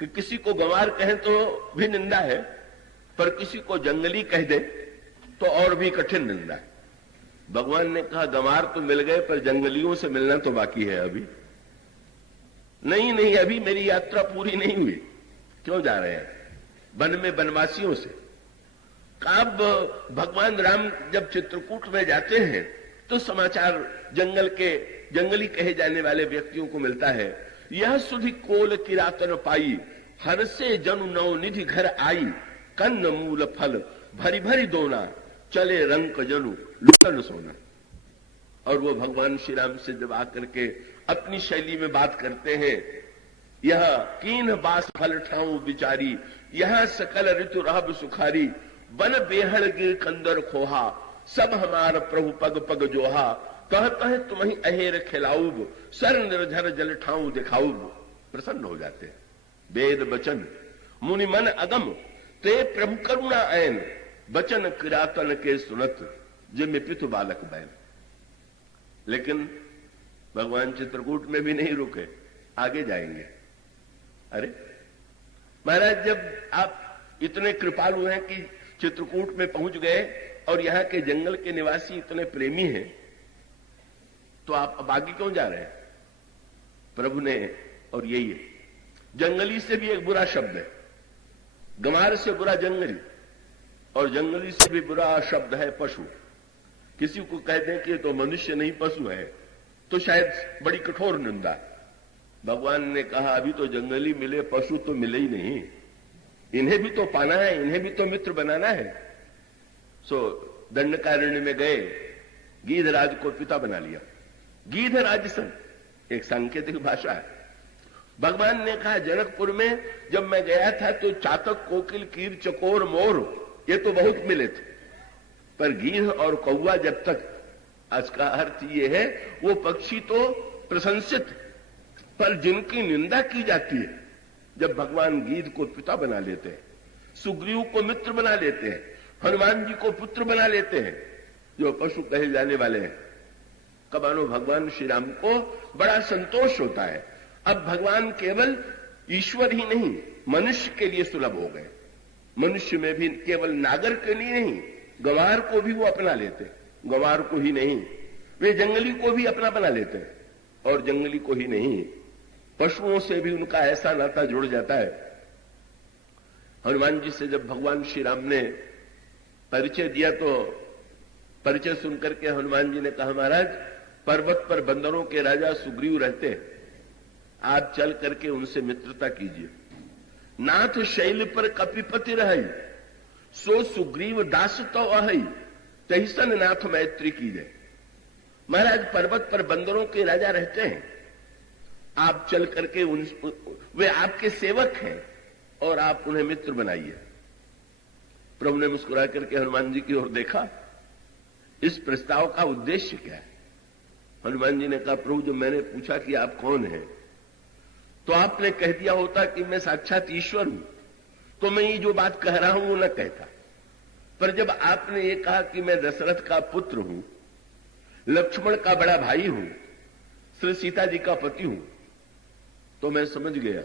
कि किसी को गंवार कहें तो भी निंदा है, पर किसी को जंगली कह दे तो और भी कठिन निंदा है। भगवान ने कहा गंवार तो मिल गए, पर जंगलियों से मिलना तो बाकी है अभी। नहीं, अभी मेरी यात्रा पूरी नहीं हुई। क्यों जा रहे हैं? वन में वनवासियों से। अब भगवान राम जब चित्रकूट में जाते हैं तो समाचार जंगली कहे जाने वाले व्यक्तियों को मिलता है, यह सुधि कोल किरातन पाई, हर से जनु नौ निधि घर आई, कन्न मूल फल भरी भरी दोना, चले रंक जनु लुटन सोना। और वो भगवान श्री राम से जब आकर के अपनी शैली में बात करते हैं, यह कीन बास फल ठाऊ बिचारी, यह सकल ऋतु रहब सुखारी, बन बेहड़ गिर कंदर खोहा, सब हमार प्रभु पग पग जोहा, कहता है तुम्हें अहेर खिलाऊब, सर निर्झर जल ठाऊ दिखाऊब। प्रसन्न हो जाते हैं। वेद बचन मुनि मन अगम, ते प्रभु करुणा ऐन, बचन किरातन के सुनत, जिम पितु बालक बैन। लेकिन भगवान चित्रकूट में भी नहीं रुके, आगे जाएंगे। अरे महाराज, जब आप इतने कृपालु हैं कि चित्रकूट में पहुंच गए और यहां के जंगल के निवासी इतने प्रेमी हैं, तो आप अब आगे क्यों जा रहे हैं? प्रभु ने, और यही है, जंगली से भी एक बुरा शब्द है। गंवार से बुरा जंगली, और जंगली से भी बुरा शब्द है पशु। किसी को कह दें कि तो मनुष्य नहीं पशु है, तो शायद बड़ी कठोर निंदा। भगवान ने कहा अभी तो जंगली मिले, पशु तो मिले ही नहीं, इन्हें भी तो पाना है, इन्हें भी तो मित्र बनाना है। सो दंडकारण्य में गए, गीधराज को पिता बना लिया। गीधराज सन एक सांकेतिक भाषा है। भगवान ने कहा जनकपुर में जब मैं गया था तो चातक, कोकिल, कीर, चकोर, मोर ये तो बहुत मिले थे, पर गीध और कौवा जब तक, आज का अर्थ ये है वो पक्षी तो प्रशंसित, पर जिनकी निंदा की जाती है, जब भगवान गीध को पिता बना लेते हैं, सुग्रीव को मित्र बना लेते हैं, हनुमान जी को पुत्र बना लेते हैं, जो पशु कहे जाने वाले हैं, कब मानो भगवान श्री राम को बड़ा संतोष होता है। अब भगवान केवल ईश्वर ही नहीं, मनुष्य के लिए सुलभ हो गए। मनुष्य में भी केवल नागर के लिए नहीं, गंवार को भी वो अपना लेते। गंवार को ही नहीं, वे जंगली को भी अपना बना लेते हैं। और जंगली को ही नहीं, पशुओं से भी उनका ऐसा नाता जुड़ जाता है। हनुमान जी से जब भगवान श्री राम ने परिचय दिया तो परिचय सुनकर के हनुमान जी ने कहा, महाराज पर्वत पर बंदरों के राजा सुग्रीव रहते हैं, आप चल करके उनसे मित्रता कीजिए। नाथ शैल पर कपिपति रही, सो सुग्रीव दास तो अहि, तहिसन नाथ मैत्री कीजिए। महाराज पर्वत पर बंदरों के राजा रहते हैं, आप चल करके वे आपके सेवक हैं और आप उन्हें मित्र बनाइए। प्रभु ने मुस्कुरा करके हनुमान जी की ओर देखा, इस प्रस्ताव का उद्देश्य क्या है? हनुमान जी ने कहा, प्रभु जब मैंने पूछा कि आप कौन हैं, तो आपने कह दिया होता कि मैं साक्षात ईश्वर हूं, तो मैं ये जो बात कह रहा हूं वो न कहता। पर जब आपने ये कहा कि मैं दशरथ का पुत्र हूं, लक्ष्मण का बड़ा भाई हूं, श्री सीता जी का पति हूं, तो मैं समझ गया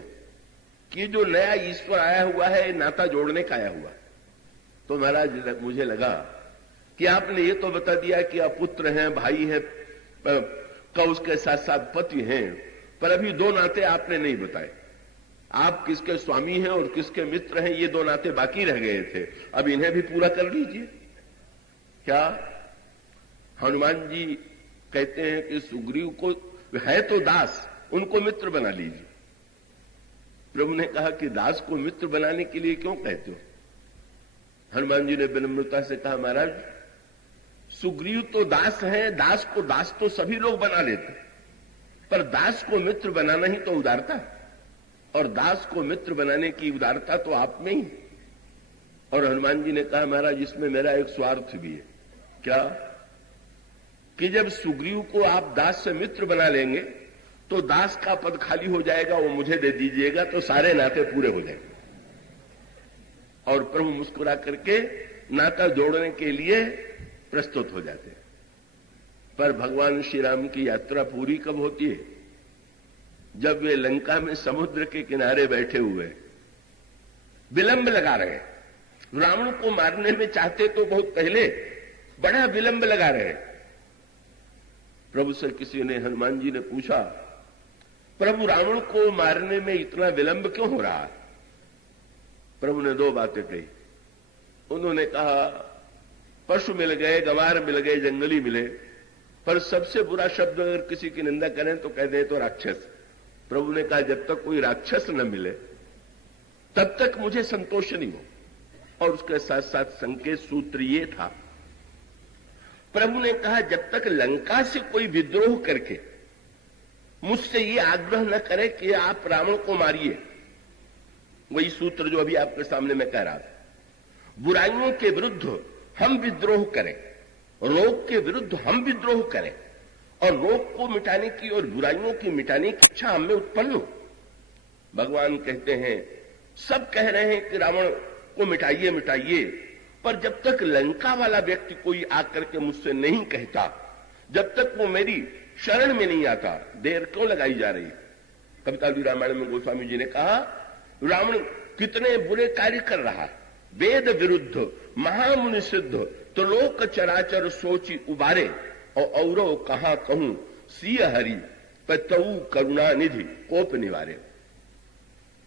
कि जो नया ईश्वर आया हुआ है नाता जोड़ने का आया हुआ। तो महाराज मुझे लगा कि आपने ये तो बता दिया कि आप पुत्र हैं, भाई हैं, का उसके साथ साथ पति हैं, पर अभी दो नाते आपने नहीं बताए। आप किसके स्वामी हैं और किसके मित्र हैं, ये दो नाते बाकी रह गए थे, अब इन्हें भी पूरा कर लीजिए। क्या हनुमान जी कहते हैं कि सुग्रीव को है तो दास, उनको मित्र बना लीजिए। प्रभु ने कहा कि दास को मित्र बनाने के लिए क्यों कहते हो? हनुमान जी ने विनम्रता से कहा, महाराज सुग्रीव तो दास है, दास को दास तो सभी लोग बना लेते, पर दास को मित्र बनाना ही तो उदारता है, और दास को मित्र बनाने की उदारता तो आप में ही। और हनुमान जी ने कहा, महाराज इसमें मेरा एक स्वार्थ भी है। क्या? कि जब सुग्रीव को आप दास से मित्र बना लेंगे तो दास का पद खाली हो जाएगा, वो मुझे दे दीजिएगा, तो सारे नाते पूरे हो जाएंगे। और प्रभु मुस्कुरा करके नाता जोड़ने के लिए प्रस्तुत हो जाते हैं। पर भगवान श्री राम की यात्रा पूरी कब होती है? जब वे लंका में समुद्र के किनारे बैठे हुए विलंब लगा रहे हैं। रावण को मारने में चाहते तो बहुत पहले, बड़ा विलंब लगा रहे हैं। प्रभु से किसी ने, हनुमान जी ने पूछा, प्रभु रावण को मारने में इतना विलंब क्यों हो रहा है? प्रभु ने दो बातें कही। उन्होंने कहा, पशु मिल गए, गंवार मिल गए, जंगली मिले, पर सबसे बुरा शब्द अगर किसी की निंदा करें तो कह दे तो राक्षस। प्रभु ने कहा, जब तक कोई राक्षस न मिले तब तक मुझे संतोष नहीं हो। और उसके साथ साथ संकेत सूत्र ये था, प्रभु ने कहा, जब तक लंका से कोई विद्रोह करके मुझसे ये आग्रह न करे कि आप रावण को मारिए, वही सूत्र जो अभी आपके सामने मैं कह रहा था। बुराइयों के विरुद्ध हम विद्रोह करें, रोग के विरुद्ध हम विद्रोह करें, और रोग को मिटाने की और बुराइयों की मिटाने की इच्छा हमें उत्पन्न हो। भगवान कहते हैं, सब कह रहे हैं कि रावण को मिटाइए मिटाइए, पर जब तक लंका वाला व्यक्ति कोई आकर के मुझसे नहीं कहता, जब तक वो मेरी शरण में नहीं आता, देर क्यों लगाई जा रही? कवितालु रामायण में गोस्वामी जी ने कहा, रावण कितने बुरे कार्य कर रहा, वेद विरुद्ध महामुनि सिद्ध, तो लोक चराचर सोची उबारे, और औरो कहा कहूं सिय हरि, पतऊ करुणा निधि कोप निवारे।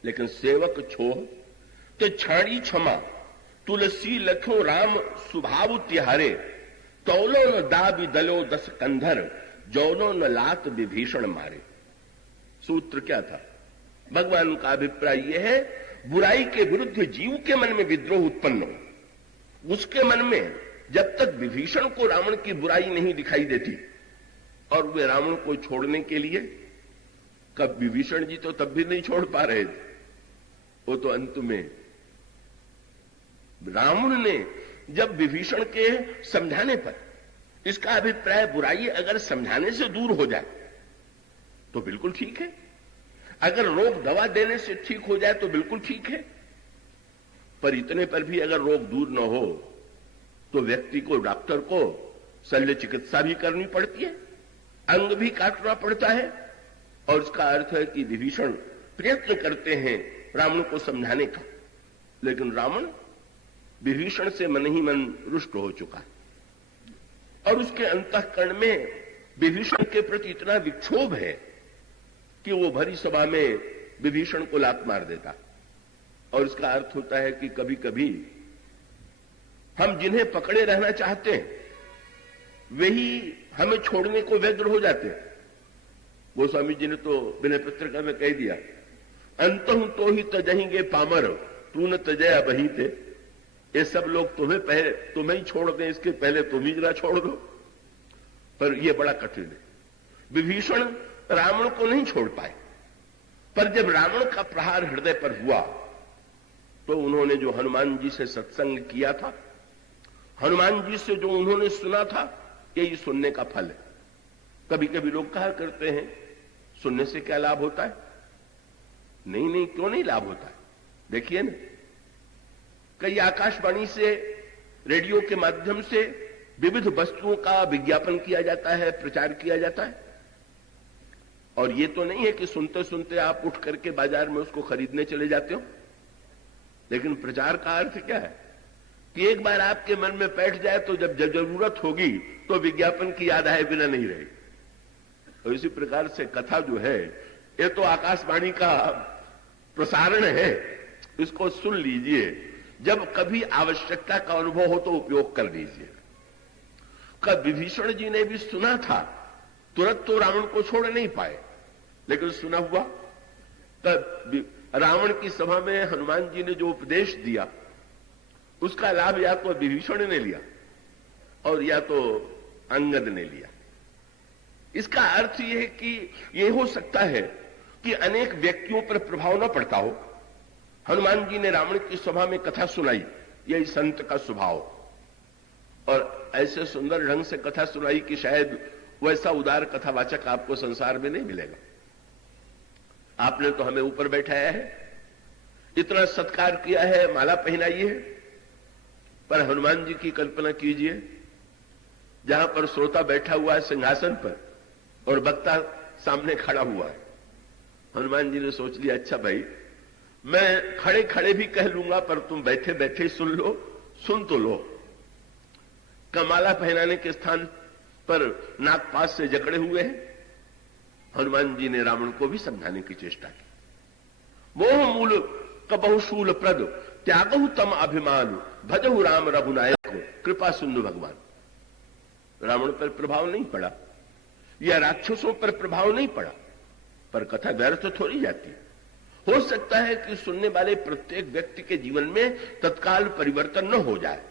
लेकिन सेवक छोह तो छाड़ी क्षमा, तुलसी लखो राम सुभाव तिहारे, तौलो न दाबी दलो दस कंधर, जौनो न लात विभीषण मारे। सूत्र क्या था? भगवान का अभिप्राय यह है, बुराई के विरुद्ध जीव के मन में विद्रोह उत्पन्न हो। उसके मन में जब तक विभीषण को रावण की बुराई नहीं दिखाई देती, और वे रावण को छोड़ने के लिए, कब विभीषण जी तो तब भी नहीं छोड़ पा रहे थे, वो तो अंत में रावण ने जब विभीषण के समझाने पर, इसका अभिप्राय बुराई अगर समझाने से दूर हो जाए तो बिल्कुल ठीक है, अगर रोग दवा देने से ठीक हो जाए तो बिल्कुल ठीक है, पर इतने पर भी अगर रोग दूर न हो तो व्यक्ति को, डॉक्टर को शल्य चिकित्सा भी करनी पड़ती है। अंग भी काटना पड़ता है। और इसका अर्थ है कि विभीषण प्रयत्न करते हैं रावण को समझाने का, लेकिन रावण विभीषण से मन ही मन रुष्ट हो चुका है और उसके अंतःकरण में विभीषण के प्रति इतना विक्षोभ है कि वो भरी सभा में विभीषण को लात मार देता। और इसका अर्थ होता है कि कभी कभी हम जिन्हें पकड़े रहना चाहते हैं वही हमें छोड़ने को व्यग्र हो जाते हैं। गोस्वामी जी ने तो विनय पत्रिका में कह दिया, अंतहु तो ही तजहिंगे पामर तू न तजया बही थे। ये सब लोग तुम्हें ही छोड़ दें, इसके पहले तुम ही जरा छोड़ दो। पर यह बड़ा कठिन है। विभीषण रावण को नहीं छोड़ पाए, पर जब रावण का प्रहार हृदय पर हुआ तो उन्होंने जो हनुमान जी से सत्संग किया था, हनुमान जी से जो उन्होंने सुना था, यही सुनने का फल है। कभी कभी लोग कहा करते हैं सुनने से क्या लाभ होता है? नहीं, क्यों नहीं लाभ होता है? देखिए ना, कई आकाशवाणी से, रेडियो के माध्यम से विविध वस्तुओं का विज्ञापन किया जाता है, प्रचार किया जाता है। और ये तो नहीं है कि सुनते सुनते आप उठ करके बाजार में उसको खरीदने चले जाते हो, लेकिन प्रचार का अर्थ क्या है कि एक बार आपके मन में बैठ जाए तो जब जरूरत होगी तो विज्ञापन की याद आए बिना नहीं रहेगी। तो इसी प्रकार से कथा जो है ये तो आकाशवाणी का प्रसारण है, इसको सुन लीजिए, जब कभी आवश्यकता का अनुभव हो तो उपयोग कर लीजिए। कब विभीषण जी ने भी सुना था, तुरंत तो रावण को छोड़ नहीं पाए, लेकिन सुना हुआ तब रावण की सभा में हनुमान जी ने जो उपदेश दिया उसका लाभ या तो विभीषण ने लिया और या तो अंगद ने लिया। इसका अर्थ यह है कि यह हो सकता है कि अनेक व्यक्तियों पर प्रभाव न पड़ता हो। हनुमान जी ने रावण की सभा में कथा सुनाई, यही संत का स्वभाव, और ऐसे सुंदर ढंग से कथा सुनाई कि शायद वैसा उदार कथावाचक आपको संसार में नहीं मिलेगा। आपने तो हमें ऊपर बैठाया है, इतना सत्कार किया है, माला पहनाई है, पर हनुमान जी की कल्पना कीजिए, जहां पर श्रोता बैठा हुआ है सिंहासन पर और वक्ता सामने खड़ा हुआ है। हनुमान जी ने सोच लिया, अच्छा भाई, मैं खड़े खड़े भी कह लूंगा, पर तुम बैठे बैठे सुन लो, सुन तो लो। कमाला पहनाने के स्थान पर नागपाश से जकड़े हुए हैं। हनुमान जी ने रावण को भी समझाने की चेष्टा की। मोह मूल कबहु शूल प्रद त्यागहु तम अभिमान भजहु राम रघुनायक कृपा सिंधु भगवान। रावण पर प्रभाव नहीं पड़ा या राक्षसों पर प्रभाव नहीं पड़ा, पर कथा व्यर्थ थोड़ी जाती। हो सकता है कि सुनने वाले प्रत्येक व्यक्ति के जीवन में तत्काल परिवर्तन न हो जाए,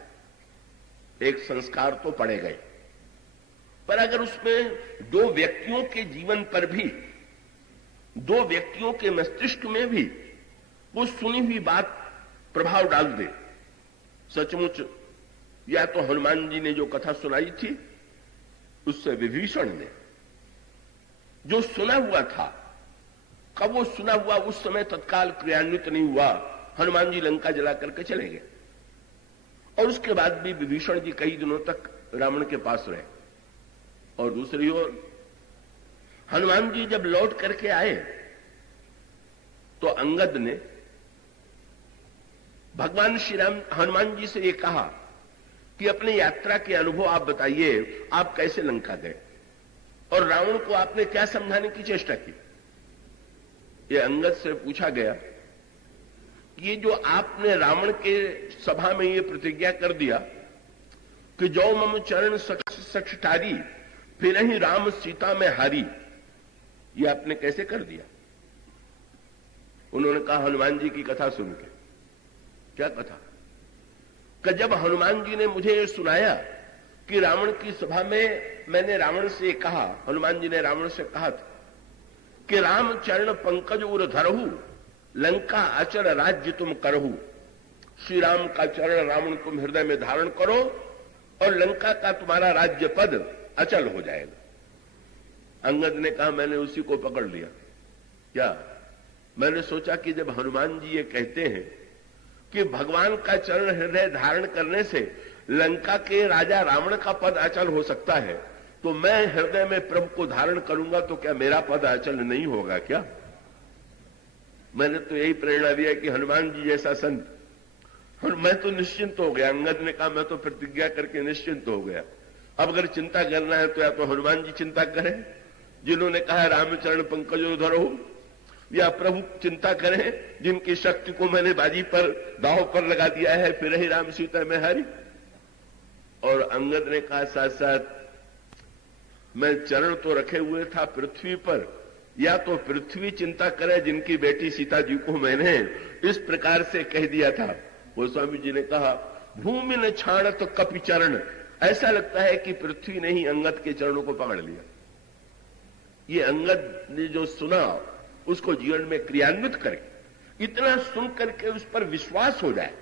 एक संस्कार तो पड़े गए, पर अगर उसमें दो व्यक्तियों के जीवन पर भी, दो व्यक्तियों के मस्तिष्क में भी वो सुनी हुई बात प्रभाव डाल दे, सचमुच या तो हनुमान जी ने जो कथा सुनाई थी उससे विभीषण ने जो सुना हुआ था, कब वो सुना हुआ उस समय तत्काल क्रियान्वित नहीं हुआ, हनुमान जी लंका जला करके चले गए। और उसके बाद भी विभीषण जी कई दिनों तक रावण के पास रहे। और दूसरी ओर हनुमान जी जब लौट करके आए तो अंगद ने भगवान श्री राम हनुमान जी से ये कहा कि अपनी यात्रा के अनुभव आप बताइए, आप कैसे लंका गए और रावण को आपने क्या समझाने की चेष्टा की। ये अंगद से पूछा गया कि ये जो आपने रावण के सभा में ये प्रतिज्ञा कर दिया कि जो मम चरण सक्षटारी फिर ही राम सीता में हारी, ये आपने कैसे कर दिया? उन्होंने कहा हनुमान जी की कथा सुन के। क्या कथा? कि जब हनुमान जी ने मुझे ये सुनाया कि रावण की सभा में मैंने रावण से कहा, हनुमान जी ने रावण से कहा था कि राम चरण पंकज उर धरहु लंका अचल राज्य तुम करहु। श्री राम का चरण रावण तुम हृदय में धारण करो और लंका का तुम्हारा राज्य पद अचल हो जाएगा। अंगद ने कहा मैंने उसी को पकड़ लिया। क्या? मैंने सोचा कि जब हनुमान जी ये कहते हैं कि भगवान का चरण हृदय धारण करने से लंका के राजा रावण का पद अचल हो सकता है, तो मैं हृदय में प्रभु को धारण करूंगा तो क्या मेरा पद अचल नहीं होगा क्या? मैंने तो यही प्रेरणा दिया कि हनुमान जी जैसा संत, और मैं तो निश्चिंत हो गया। अंगद ने कहा मैं तो प्रतिज्ञा करके निश्चिंत हो गया। अब अगर चिंता करना है तो या तो हनुमान जी चिंता करें जिन्होंने कहा रामचरण पंकजो धरो, या प्रभु चिंता करें जिनकी शक्ति को मैंने बाजी पर दांव पर लगा दिया है, फिर ही राम सीता में हरि। और अंगद ने कहा साथ साथ मैं चरण तो रखे हुए था पृथ्वी पर, या तो पृथ्वी चिंता करे जिनकी बेटी सीता जी को मैंने इस प्रकार से कह दिया था। गोस्वामी जी ने कहा भूमि ने छाण तो कपि चरण, ऐसा लगता है कि पृथ्वी ने ही अंगद के चरणों को पकड़ लिया। ये अंगद ने जो सुना उसको जीवन में क्रियान्वित करे, इतना सुन करके उस पर विश्वास हो जाए,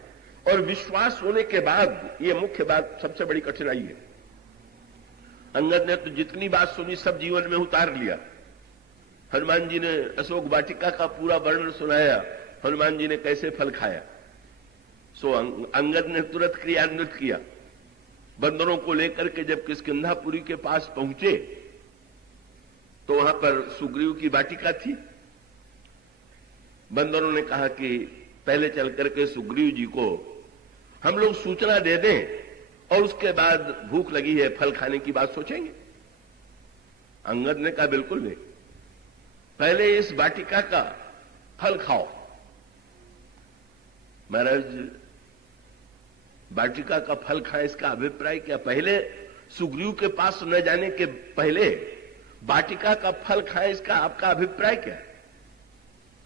और विश्वास होने के बाद ये मुख्य बात सबसे बड़ी कठिनाई है। अंगद ने तो जितनी बात सुनी सब जीवन में उतार लिया। हनुमान जी ने अशोक वाटिका का पूरा वर्णन सुनाया, हनुमान जी ने कैसे फल खाया, सो अंगद ने तुरंत क्रियान्वित किया। बंदरों को लेकर के जब किष्किंधापुरी के पास पहुंचे तो वहां पर सुग्रीव की वाटिका थी। बंदरों ने कहा कि पहले चल करके सुग्रीव जी को हम लोग सूचना दे दें और उसके बाद भूख लगी है फल खाने की बात सोचेंगे। अंगद ने कहा बिल्कुल नहीं, पहले इस वाटिका का फल खाओ। महाराज वाटिका का फल खाए इसका अभिप्राय क्या? पहले सुग्रीव के पास न जाने के पहले वाटिका का फल खाए इसका आपका अभिप्राय क्या?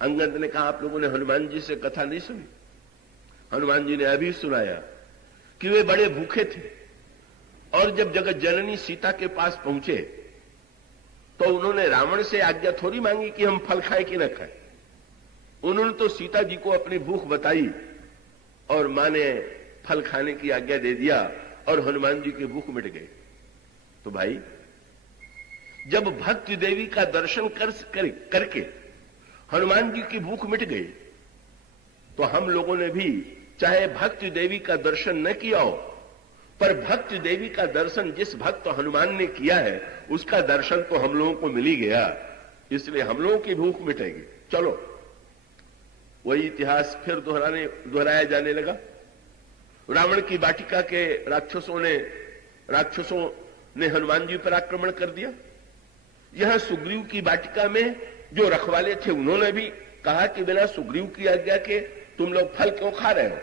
अंगद ने कहा आप लोगों ने हनुमान जी से कथा नहीं सुनी। हनुमान जी ने अभी सुनाया कि वे बड़े भूखे थे और जब जगत जननी सीता के पास पहुंचे तो उन्होंने रावण से आज्ञा थोड़ी मांगी कि हम फल खाएं कि न खाएं। उन्होंने तो सीता जी को अपनी भूख बताई और मां ने फल खाने की आज्ञा दे दिया और हनुमान जी की भूख मिट गई। तो भाई जब भक्ति देवी का दर्शन करके हनुमान जी की भूख मिट गई तो हम लोगों ने भी चाहे भक्ति देवी का दर्शन न किया हो, पर भक्ति देवी का दर्शन जिस भक्त हनुमान ने किया है उसका दर्शन तो हम लोगों को मिल ही गया, इसलिए हम लोगों की भूख मिटेगी। चलो वही इतिहास फिर दोहराया जाने लगा। रावण की वाटिका के राक्षसों ने हनुमान जी पर आक्रमण कर दिया। यहां सुग्रीव की वाटिका में जो रखवाले थे उन्होंने भी कहा कि बिना सुग्रीव की आज्ञा के तुम लोग फल क्यों खा रहे हो?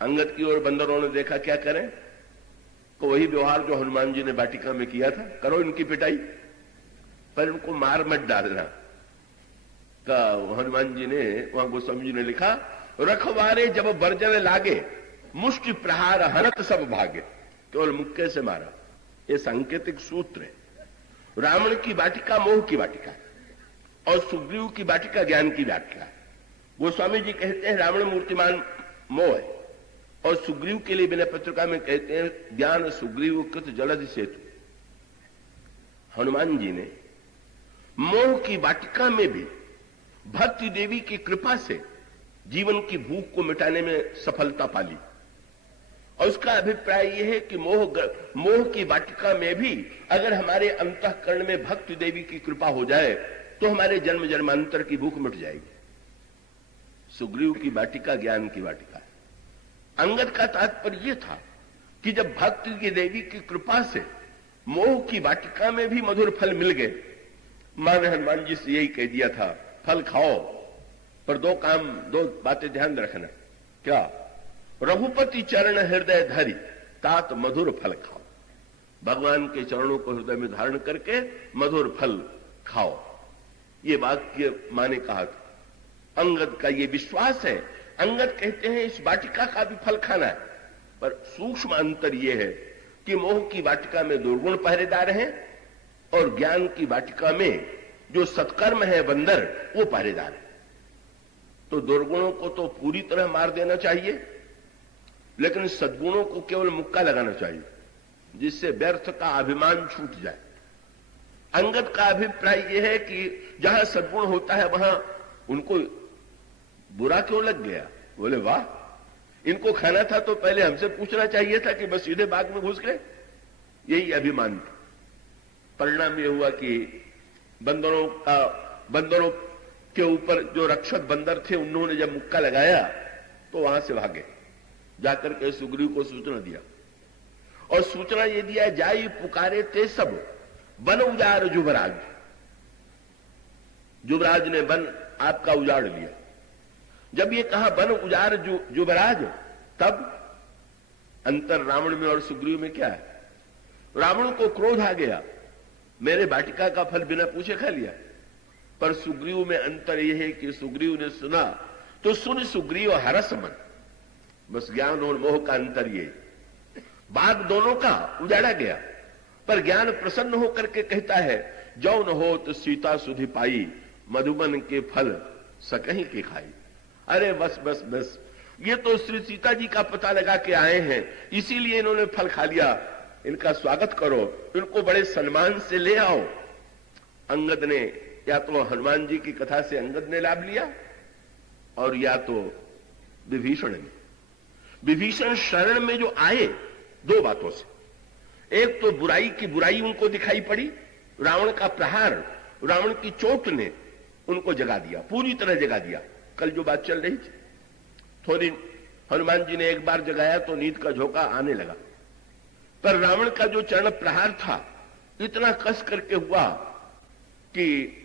अंगद की ओर बंदरों ने देखा क्या करें, तो वही व्यवहार जो हनुमान जी ने वाटिका में किया था, करो इनकी पिटाई, पर इनको मार मत डालना। का हनुमान जी ने वहां गोस्वामी जी ने लिखा रखवारे जब बर्जन लागे मुष्टि प्रहार हनत सब भागे, केवल मुक्के से मारा। ये सांकेतिक सूत्र है। रावण की वाटिका मोह की वाटिका और सुग्रीव की वाटिका ज्ञान की वाटिका। गोस्वामी जी कहते हैं रावण मूर्तिमान मोह है और सुग्रीव के लिए विनय पत्रिका में कहते हैं ज्ञान सुग्रीव कृत जलधि सेतु। हनुमान जी ने मोह की वाटिका में भी भक्ति देवी की कृपा से जीवन की भूख को मिटाने में सफलता पाली। और उसका अभिप्राय यह है कि मोह की वाटिका में भी अगर हमारे अंतःकरण में भक्ति देवी की कृपा हो जाए तो हमारे जन्म जन्मांतर की भूख मिट जाएगी। सुग्रीव की वाटिका ज्ञान की वाटिका है। अंगद का तात्पर्य यह था कि जब भक्ति की देवी की कृपा से मोह की वाटिका में भी मधुर फल मिल गए, मां ने हनुमान जी से यही कह दिया था फल खाओ, पर दो बातें ध्यान रखना। क्या? रघुपति चरण हृदय धरी तात मधुर फल खाओ। भगवान के चरणों को हृदय में धारण करके मधुर फल खाओ। ये वाक्य मां ने कहा था। अंगद का ये विश्वास है। अंगद कहते हैं इस वाटिका का भी फल खाना है, पर सूक्ष्म अंतर यह है कि मोह की वाटिका में दुर्गुण पहरेदार हैं और ज्ञान की वाटिका में जो सत्कर्म है बंदर वो पहरेदार है। तो दुर्गुणों को तो पूरी तरह मार देना चाहिए, लेकिन सद्गुणों को केवल मुक्का लगाना चाहिए, जिससे व्यर्थ का अभिमान छूट जाए। अंगद का अभिप्राय यह है कि जहां सद्गुण होता है वहां उनको बुरा क्यों लग गया? बोले वाह, इनको खाना था तो पहले हमसे पूछना चाहिए था कि बस सीधे बाग में घुस गए। यही अभिमान था। परिणाम यह हुआ कि बंदरों के ऊपर जो रक्षक बंदर थे उन्होंने जब मुक्का लगाया तो वहां से भागे, जाकर के सुग्रीव को सूचना दिया और सूचना ये दिया, जाई पुकारे ते सब वन उजाड़ युवराज। युवराज ने वन आपका उजाड़ लिया। जब ये कहा वन उजाड़ युवराज, तब अंतर रावण में और सुग्रीव में क्या है? रावण को क्रोध आ गया, मेरे वाटिका का फल बिना पूछे खा लिया। पर सुग्रीव में अंतर यह है कि सुग्रीव ने सुना तो सुन सुग्रीव हरस मन, बस ज्ञान और मोह का अंतर ये। बाग दोनों का उजाड़ा गया, पर ज्ञान प्रसन्न होकर के कहता है, जो न हो तो सीता सुधि पाई, मधुबन के फल सकहीं के खाई। अरे बस बस बस, ये तो श्री सीता जी का पता लगा के आए हैं, इसीलिए इन्होंने फल खा लिया, इनका स्वागत करो, इनको बड़े सम्मान से ले आओ। अंगद ने, या तो हनुमान जी की कथा से अंगद ने लाभ लिया और या तो विभीषण ने। विभीषण शरण में जो आए दो बातों से, एक तो बुराई की बुराई उनको दिखाई पड़ी, रावण का प्रहार, रावण की चोट ने उनको जगा दिया, पूरी तरह जगा दिया। कल जो बात चल रही थी, थोड़ी हनुमान जी ने एक बार जगाया तो नींद का झोंका आने लगा, पर रावण का जो चरण प्रहार था इतना कस करके हुआ कि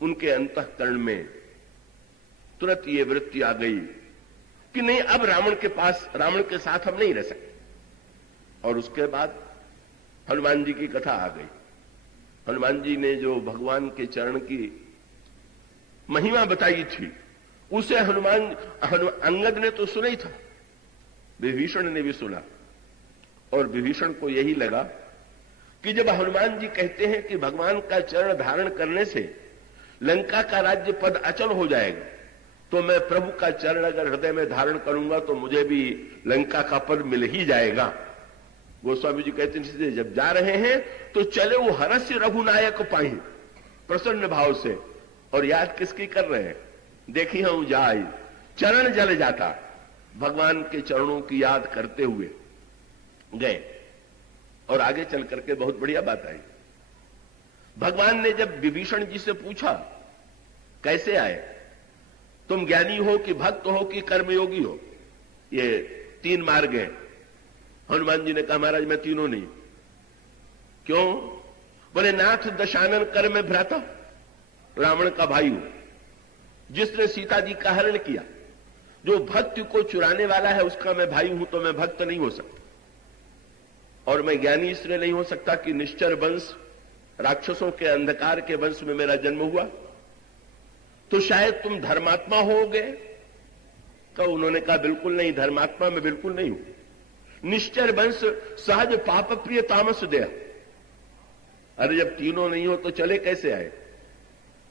उनके अंतःकरण में तुरंत ये वृत्ति आ गई कि नहीं, अब रावण के साथ हम नहीं रह सकते। और उसके बाद हनुमान जी की कथा आ गई। हनुमान जी ने जो भगवान के चरण की महिमा बताई थी, उसे अंगद ने तो सुना ही था, विभीषण ने भी सुना। और विभीषण को यही लगा कि जब हनुमान जी कहते हैं कि भगवान का चरण धारण करने से लंका का राज्य पद अचल हो जाएगा, तो मैं प्रभु का चरण अगर हृदय में धारण करूंगा तो मुझे भी लंका का पद मिल ही जाएगा। गोस्वामी जी कहते हैं, जब जा रहे हैं तो चले वो हरस्य रघुनायक पाई, प्रसन्न भाव से। और याद किसकी कर रहे हैं? देखी हूं जाय चरण जल जाता, भगवान के चरणों की याद करते हुए गए। और आगे चल करके बहुत बढ़िया बात आई। भगवान ने जब विभीषण जी से पूछा कैसे आए, तुम ज्ञानी हो कि भक्त हो कि कर्मयोगी हो, ये तीन मार्ग हैं। हनुमान जी ने कहा, महाराज मैं तीनों नहीं। क्यों? बोले, नाथ दशानन कर में भ्राता, रावण का भाई हूं, जिसने सीता जी का हरण किया, जो भक्ति को चुराने वाला है उसका मैं भाई हूं, तो मैं भक्त नहीं हो सकता। और मैं ज्ञानी इसलिए नहीं हो सकता कि निश्चर वंश, राक्षसों के अंधकार के वंश में मेरा जन्म हुआ। तो शायद तुम धर्मात्मा होगे। तो उन्होंने कहा, बिल्कुल नहीं, धर्मात्मा में बिल्कुल नहीं हूं। निश्चर वंश, सहज पाप प्रिय तामस देह। अरे जब तीनों नहीं हो तो चले कैसे आए?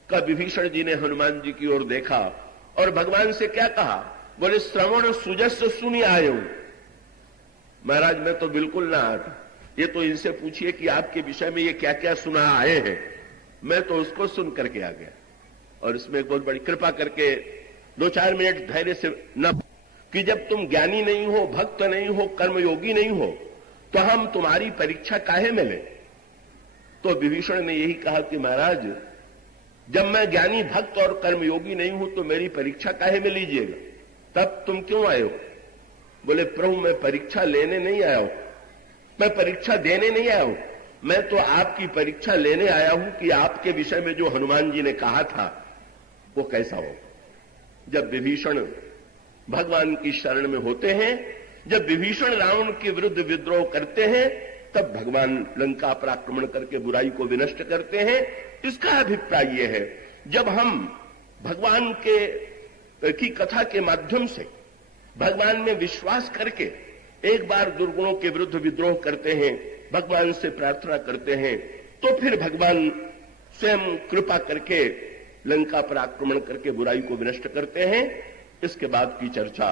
का विभीषण जी ने हनुमान जी की ओर देखा और भगवान से क्या कहा? बोले, श्रवण सुजस सुनी आए हूं। महाराज मैं तो बिल्कुल ना आता, ये तो इनसे पूछिए कि आपके विषय में ये क्या क्या सुना आए हैं, मैं तो उसको सुन करके आ गया। और इसमें एक बहुत बड़ी कृपा करके 2-4 मिनट धैर्य से न, कि जब तुम ज्ञानी नहीं हो, भक्त नहीं हो, कर्मयोगी नहीं हो, तो हम तुम्हारी परीक्षा काहे में ले? तो विभीषण ने यही कहा कि महाराज जब मैं ज्ञानी, भक्त और कर्मयोगी नहीं हूं तो मेरी परीक्षा काहे में लीजिएगा? तब तुम क्यों आए हो? बोले, प्रभु मैं परीक्षा लेने नहीं आया हूं, मैं परीक्षा देने नहीं आया हूं, मैं तो आपकी परीक्षा लेने आया हूं कि आपके विषय में जो हनुमान जी ने कहा था वो कैसा हो। जब विभीषण भगवान की शरण में होते हैं, जब विभीषण रावण के विरुद्ध विद्रोह करते हैं, तब भगवान लंका पर आक्रमण करके बुराई को विनष्ट करते हैं। इसका अभिप्राय यह है, जब हम भगवान की कथा के माध्यम से भगवान में विश्वास करके एक बार दुर्गुणों के विरुद्ध विद्रोह करते हैं, भगवान से प्रार्थना करते हैं, तो फिर भगवान स्वयं कृपा करके लंका पर आक्रमण करके बुराई को विनष्ट करते हैं। इसके बाद की चर्चा